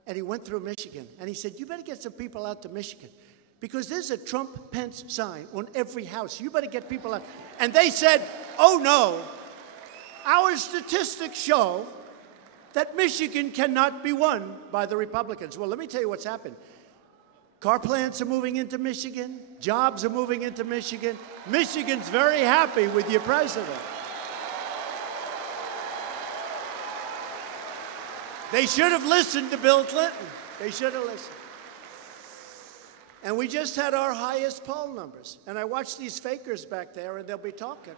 and he went through Michigan. And he said, you better get some people out to Michigan, because there's a Trump-Pence sign on every house. You better get people out. And they said, oh, no, our statistics show that Michigan cannot be won by the Republicans. Well, let me tell you what's happened. Car plants are moving into Michigan. Jobs are moving into Michigan. Michigan's very happy with your president. They should have listened to Bill Clinton. They should have listened. And we just had our highest poll numbers. And I watch these fakers back there, and they'll be talking.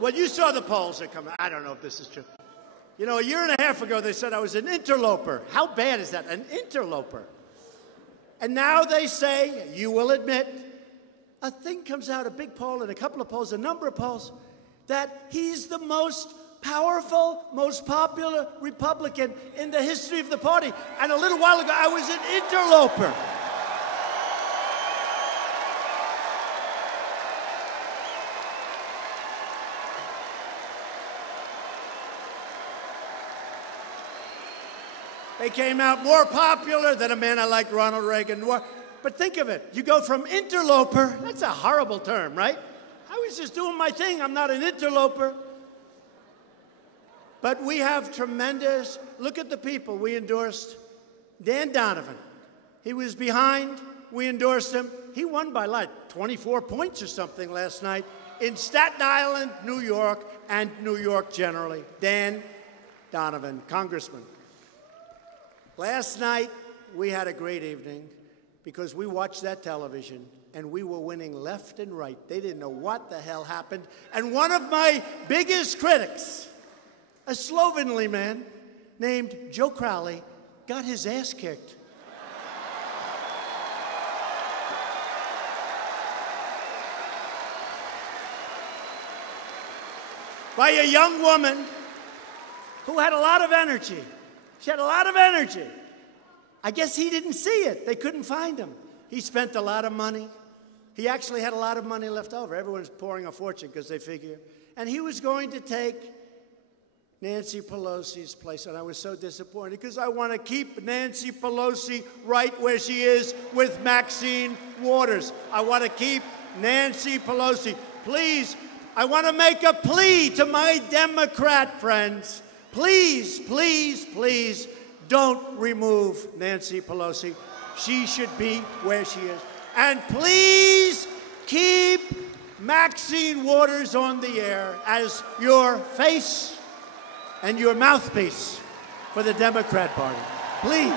Well, you saw the polls that come out. I don't know if this is true. You know, a year and a half ago, they said I was an interloper. How bad is that? An interloper. And now they say, you will admit, a thing comes out, a big poll and a couple of polls, a number of polls, that he's the most powerful, most popular Republican in the history of the party. And a little while ago, I was an interloper. They came out more popular than a man I like, Ronald Reagan. But think of it. You go from interloper, that's a horrible term, right? I was just doing my thing. I'm not an interloper. But we have tremendous, look at the people we endorsed. Dan Donovan. He was behind. We endorsed him. He won by like 24 points or something last night in Staten Island, New York, and New York generally. Dan Donovan, congressman. Last night, we had a great evening because we watched that television and we were winning left and right. They didn't know what the hell happened. And one of my biggest critics, a slovenly man named Joe Crowley, got his ass kicked. By a young woman who had a lot of energy. She had a lot of energy. I guess he didn't see it. They couldn't find him. He spent a lot of money. He actually had a lot of money left over. Everyone's pouring a fortune because they figure. And he was going to take Nancy Pelosi's place. And I was so disappointed because I want to keep Nancy Pelosi right where she is with Maxine Waters. I want to keep Nancy Pelosi. Please, I want to make a plea to my Democrat friends. Please, please, please don't remove Nancy Pelosi. She should be where she is. And please keep Maxine Waters on the air as your face and your mouthpiece for the Democrat Party. Please.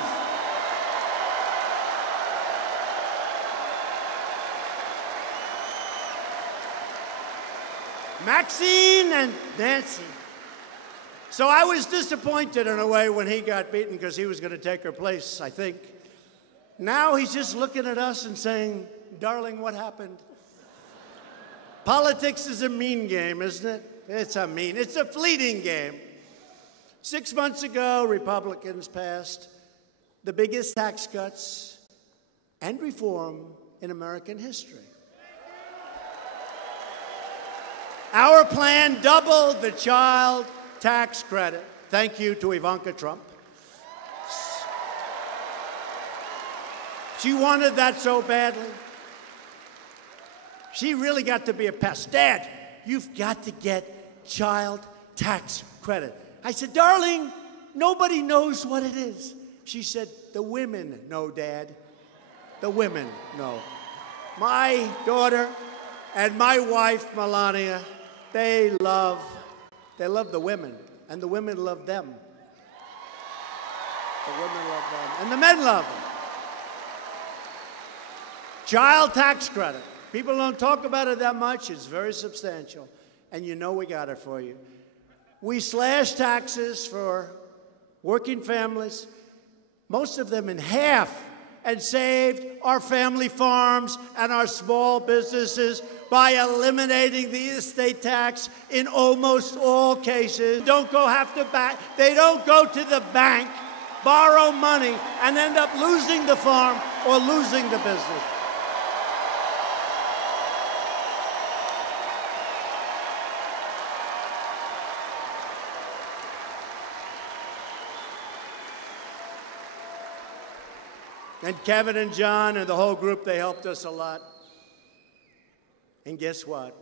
Maxine and Nancy. So I was disappointed in a way when he got beaten because he was going to take her place, I think. Now he's just looking at us and saying, darling, what happened? Politics is a mean game, isn't it? It's a fleeting game. 6 months ago, Republicans passed the biggest tax cuts and reform in American history. Our plan doubled the child tax credit. Thank you to Ivanka Trump. She wanted that so badly. She really got to be a pest. Dad, you've got to get child tax credit. I said, darling, nobody knows what it is. She said, the women know, Dad. The women know. My daughter and my wife, Melania, they love the women, and the women love them. The women love them, and the men love them. Child tax credit. People don't talk about it that much. It's very substantial, and you know we got it for you. We slashed taxes for working families, most of them in half, and saved our family farms and our small businesses by eliminating the estate tax in almost all cases. They don't go to the bank, borrow money, and end up losing the farm or losing the business. And Kevin and John and the whole group, they helped us a lot. And guess what?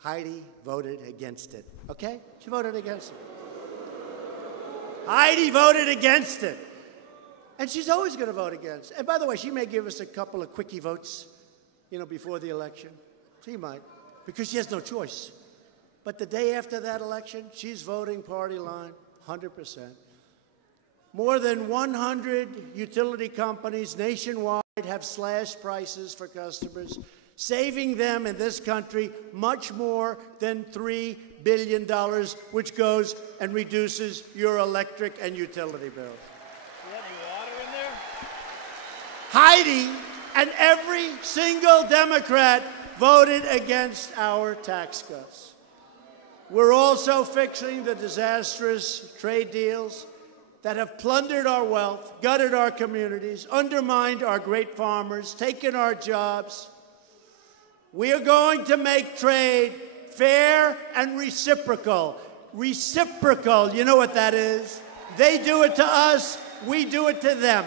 Heidi voted against it, okay? She voted against it. Heidi voted against it. And she's always going to vote against it. And by the way, she may give us a couple of quickie votes, before the election. She might, because she has no choice. But the day after that election, she's voting party line, 100%. More than 100 utility companies nationwide have slashed prices for customers, saving them in this country much more than $3 billion, which goes and reduces your electric and utility bills. You have any water in there? Heidi and every single Democrat voted against our tax cuts. We're also fixing the disastrous trade deals that have plundered our wealth, gutted our communities, undermined our great farmers, taken our jobs. We are going to make trade fair and reciprocal. Reciprocal, you know what that is? They do it to us, we do it to them.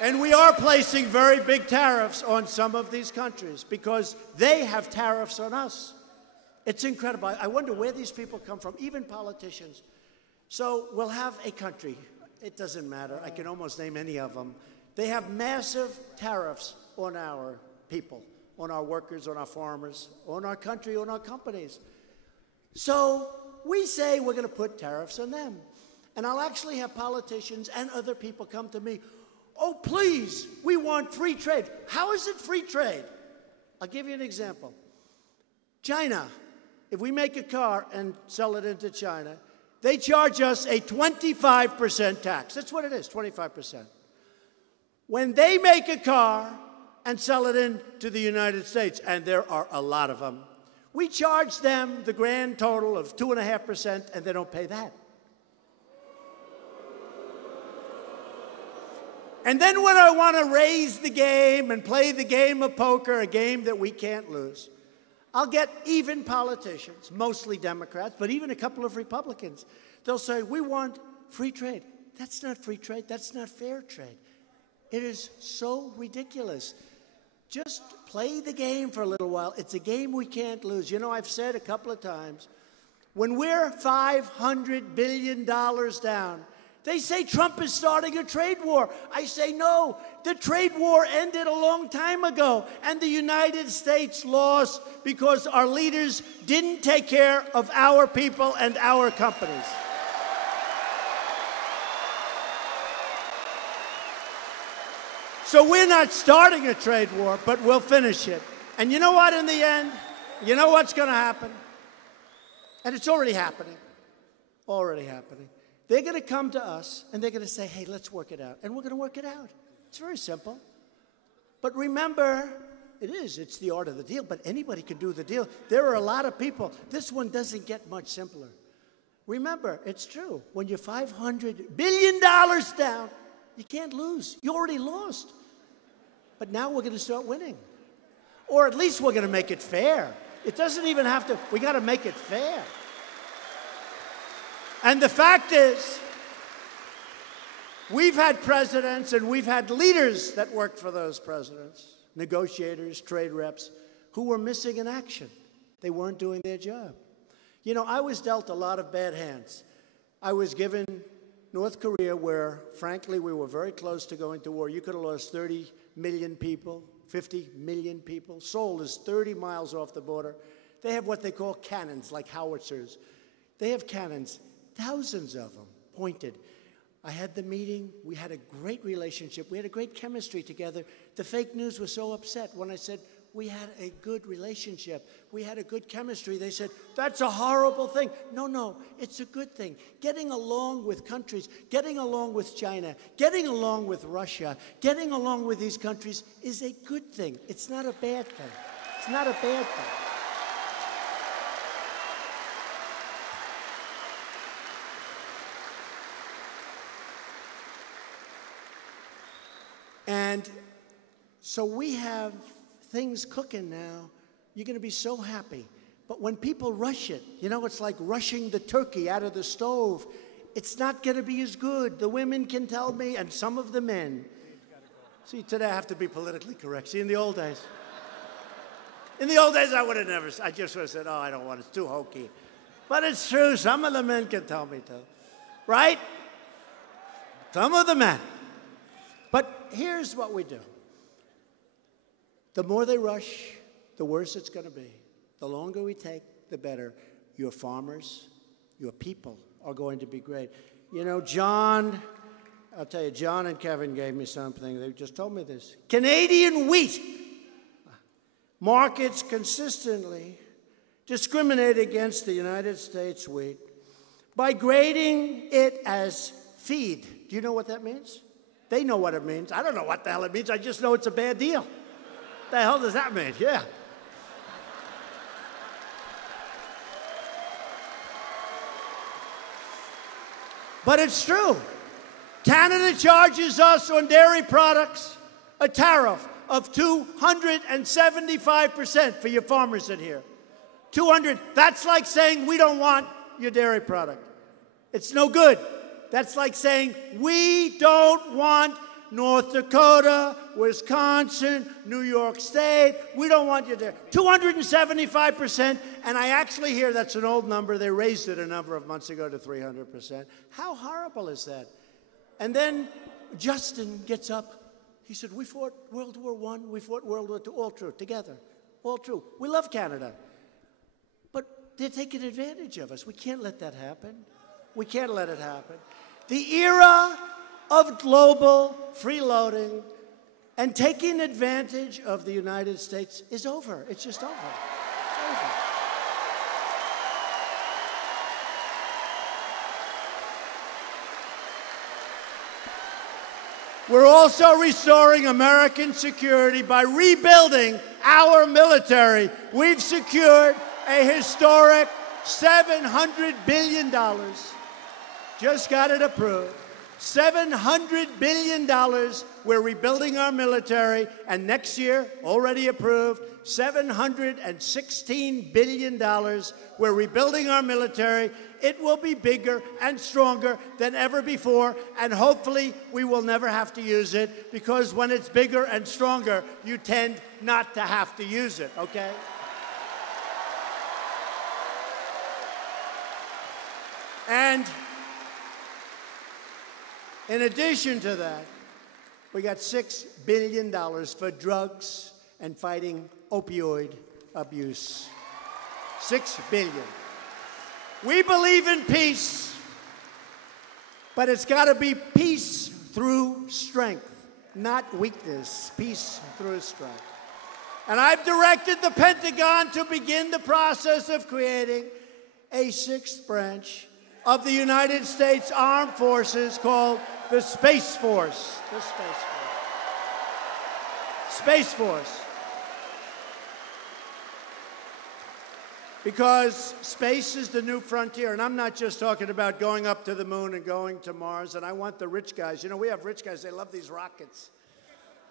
And we are placing very big tariffs on some of these countries because they have tariffs on us. It's incredible. I wonder where these people come from, even politicians. So we'll have a country. It doesn't matter. I can almost name any of them. They have massive tariffs on our people, on our workers, on our farmers, on our country, on our companies. So we say we're going to put tariffs on them. And I'll actually have politicians and other people come to me. Oh, please, we want free trade. How is it free trade? I'll give you an example. China, if we make a car and sell it into China, they charge us a 25% tax. That's what it is, 25%. When they make a car and sell it into the United States, and there are a lot of them, we charge them the grand total of 2.5%, and they don't pay that. And then when I want to raise the game and play the game of poker, a game that we can't lose, I'll get even politicians, mostly Democrats, but even a couple of Republicans. They'll say, we want free trade. That's not free trade. That's not fair trade. It is so ridiculous. Just play the game for a little while. It's a game we can't lose. You know, I've said a couple of times, when we're $500 billion down, they say Trump is starting a trade war. I say no. The trade war ended a long time ago, and the United States lost because our leaders didn't take care of our people and our companies. So we're not starting a trade war, but we'll finish it. And you know what, in the end? You know what's going to happen? And it's already happening. Already happening. They're going to come to us, and they're going to say, hey, let's work it out. And we're going to work it out. It's very simple. But remember, it's the art of the deal, but anybody can do the deal. There are a lot of people. This one doesn't get much simpler. Remember, it's true. When you're $500 billion down, you can't lose. You already lost. But now we're going to start winning. Or at least we're going to make it fair. It doesn't even have to, we got to make it fair. And the fact is, we've had presidents and we've had leaders that worked for those presidents, negotiators, trade reps, who were missing in action. They weren't doing their job. You know, I was dealt a lot of bad hands. I was given North Korea, where, frankly, we were very close to going to war. You could have lost 30 million people, 50 million people. Seoul is 30 miles off the border. They have what they call cannons, like howitzers. They have cannons, thousands of them, pointed. I had the meeting. We had a great relationship. We had a great chemistry together. The fake news was so upset when I said, we had a good relationship. We had a good chemistry. They said, that's a horrible thing. No, it's a good thing. Getting along with countries, getting along with China, getting along with Russia, getting along with these countries is a good thing. It's not a bad thing. It's not a bad thing. And so we have things cooking now. You're going to be so happy. But when people rush it, you know, it's like rushing the turkey out of the stove. It's not going to be as good. The women can tell me, and some of the men. See, today I have to be politically correct. See, in the old days, I would have never, I just would have said, oh, I don't want it. It's too hokey. But it's true. Some of the men can tell me to. Right? Some of the men. But here's what we do. The more they rush, the worse it's going to be. The longer we take, the better. Your farmers, your people are going to be great. You know, John, I'll tell you, John and Kevin gave me something. They just told me this. Canadian wheat markets consistently discriminate against the United States wheat by grading it as feed. Do you know what that means? They know what it means. I don't know what the hell it means. I just know it's a bad deal. What the hell does that mean? Yeah. But it's true. Canada charges us on dairy products a tariff of 275% for your farmers in here. 200. That's like saying we don't want your dairy product. It's no good. That's like saying we don't want North Dakota, Wisconsin, New York State. We don't want you there. 275%, and I actually hear that's an old number. They raised it a number of months ago to 300%. How horrible is that? And then Justin gets up. He said, we fought World War I, we fought World War II, all true, together, all true. We love Canada. But they're taking advantage of us. We can't let that happen. We can't let it happen. The era of global freeloading and taking advantage of the United States is over. It's just over. It's over. We're also restoring American security by rebuilding our military. We've secured a historic $700 billion. Just got it approved. $700 billion. We're rebuilding our military, and next year, already approved, $716 billion. We're rebuilding our military. It will be bigger and stronger than ever before, and hopefully we will never have to use it, because when it's bigger and stronger, you tend not to have to use it, okay? And in addition to that, we got $6 billion for drugs and fighting opioid abuse. $6 billion. We believe in peace, but it's got to be peace through strength, not weakness. Peace through strength. And I've directed the Pentagon to begin the process of creating a sixth branch of the United States Armed Forces called the Space Force. The Space Force. Space Force. Because space is the new frontier, and I'm not just talking about going up to the moon and going to Mars, and I want the rich guys. You know, we have rich guys, they love these rockets.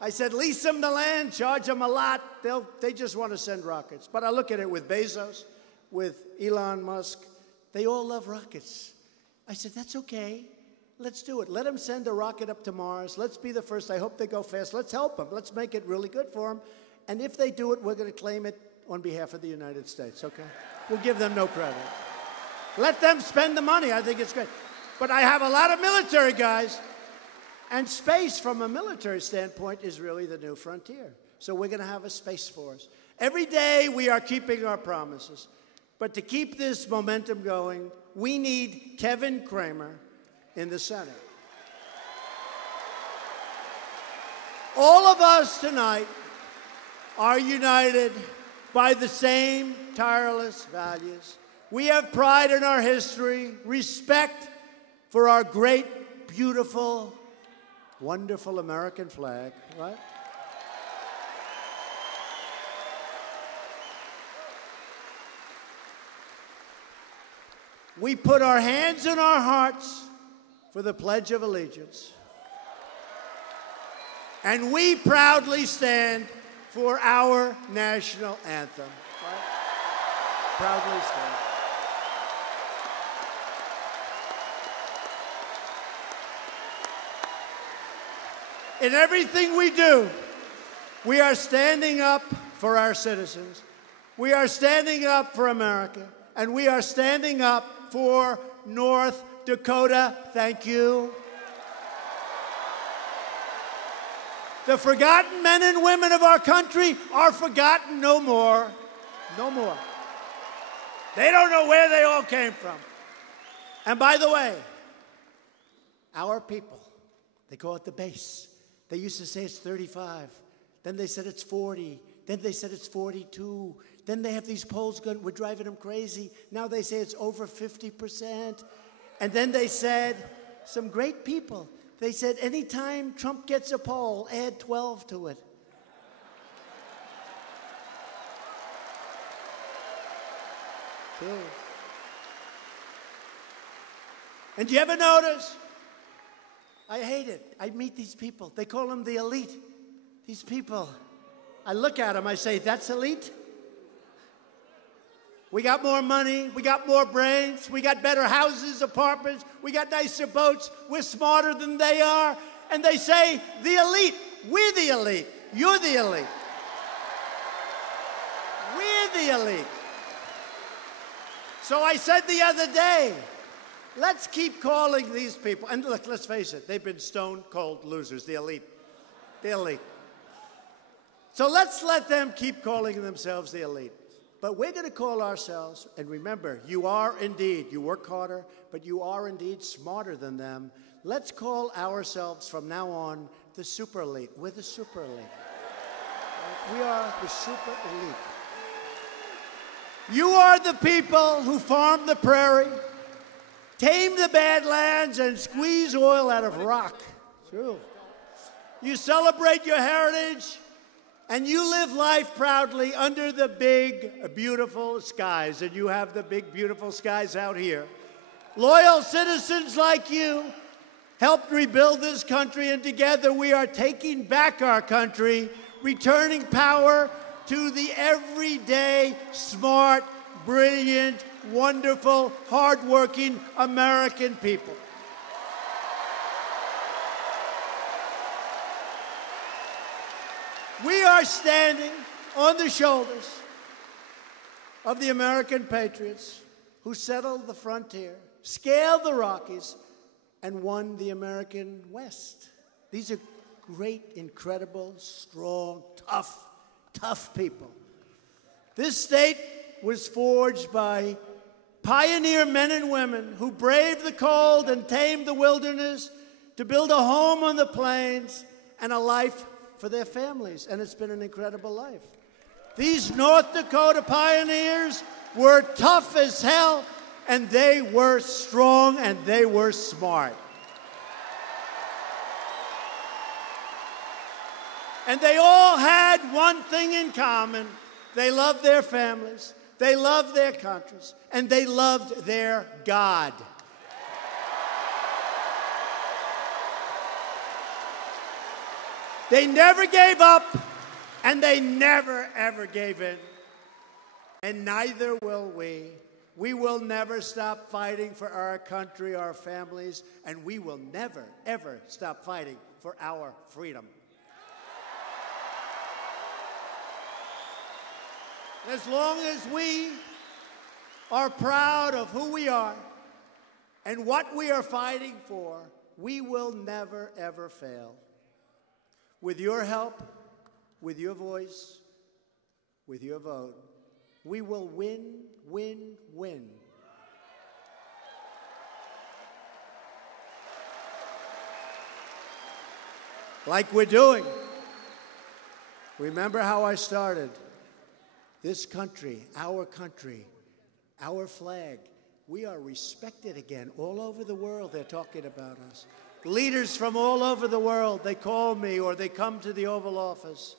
I said, lease them the land, charge them a lot. They just want to send rockets. But I look at it with Bezos, with Elon Musk. They all love rockets. I said, that's okay. Let's do it. Let them send a rocket up to Mars. Let's be the first. I hope they go fast. Let's help them. Let's make it really good for them. And if they do it, we're going to claim it on behalf of the United States, okay? We'll give them no credit. Let them spend the money. I think it's great. But I have a lot of military guys. And space, from a military standpoint, is really the new frontier. So we're going to have a space force. Every day we are keeping our promises. But to keep this momentum going, we need Kevin Cramer in the Senate. All of us tonight are united by the same tireless values. We have pride in our history, respect for our great, beautiful, wonderful American flag, right? We put our hands in our hearts for the Pledge of Allegiance. And we proudly stand for our national anthem. Right? Proudly stand. In everything we do, we are standing up for our citizens. We are standing up for America. And we are standing up for North Dakota. Thank you. The forgotten men and women of our country are forgotten no more. No more. They don't know where they all came from. And by the way, our people, they call it the base. They used to say it's 35. Then they said it's 40. Then they said it's 42. Then they have these polls going, we're driving them crazy. Now they say it's over 50%. And then they said, some great people, they said anytime Trump gets a poll, add 12 to it. True. And do you ever notice? I hate it. I meet these people. They call them the elite. These people. I look at them, I say, that's elite? We got more money, we got more brains, we got better houses, apartments, we got nicer boats, we're smarter than they are. And they say, the elite, we're the elite, you're the elite. We're the elite. So I said the other day, let's keep calling these people, and look, let's face it, they've been stone cold losers, the elite, the elite. So let's let them keep calling themselves the elite. But we're going to call ourselves, and remember, you are indeed, you work harder, but you are indeed smarter than them. Let's call ourselves from now on the super elite. We're the super elite. We are the super elite. You are the people who farm the prairie, tame the badlands, and squeeze oil out of rock. True. You celebrate your heritage, and you live life proudly under the big, beautiful skies. And you have the big, beautiful skies out here. Loyal citizens like you helped rebuild this country, and together we are taking back our country, returning power to the everyday, smart, brilliant, wonderful, hardworking American people. We are standing on the shoulders of the American patriots who settled the frontier, scaled the Rockies, and won the American West. These are great, incredible, strong, tough people. This state was forged by pioneer men and women who braved the cold and tamed the wilderness to build a home on the plains and a life for their families, and it's been an incredible life. These North Dakota pioneers were tough as hell, and they were strong, and they were smart. And they all had one thing in common. They loved their families, they loved their countries, and they loved their God. They never gave up, and they never, ever gave in. And neither will we. We will never stop fighting for our country, our families, and we will never, ever stop fighting for our freedom. As long as we are proud of who we are, And what we are fighting for, we will never, ever fail. With your help, with your voice, with your vote, we will win, win, win. Like we're doing. Remember how I started? This country, our flag, we are respected again. All over the world, they're talking about us. Leaders from all over the world, they call me or they come to the Oval Office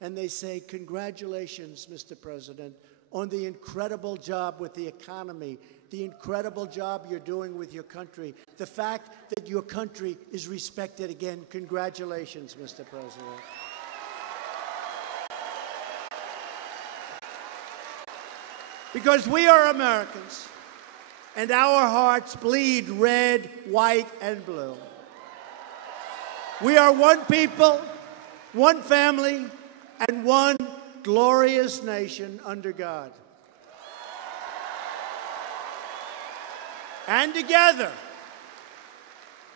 and they say, congratulations, Mr. President, on the incredible job with the economy, the incredible job you're doing with your country, the fact that your country is respected again. Congratulations, Mr. President. Because we are Americans, and our hearts bleed red, white, and blue. We are one people, one family, and one glorious nation under God. And together,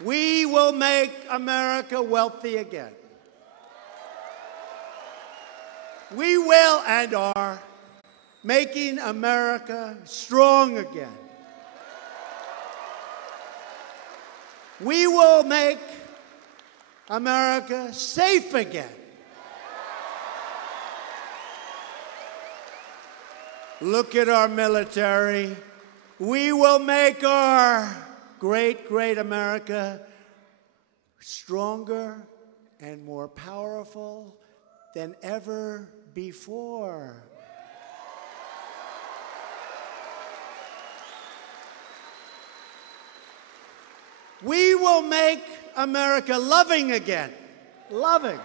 we will make America wealthy again. We will and are making America strong again. We will make America safe again. Look at our military. We will make our great, great America stronger and more powerful than ever before. We will make America loving again. Loving.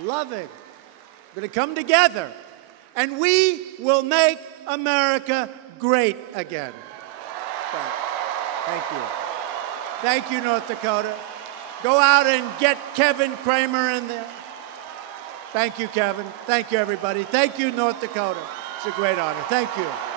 Loving. We're going to come together. And we will make America great again. Thank you. Thank you, North Dakota. Go out and get Kevin Cramer in there. Thank you, Kevin. Thank you, everybody. Thank you, North Dakota. It's a great honor. Thank you.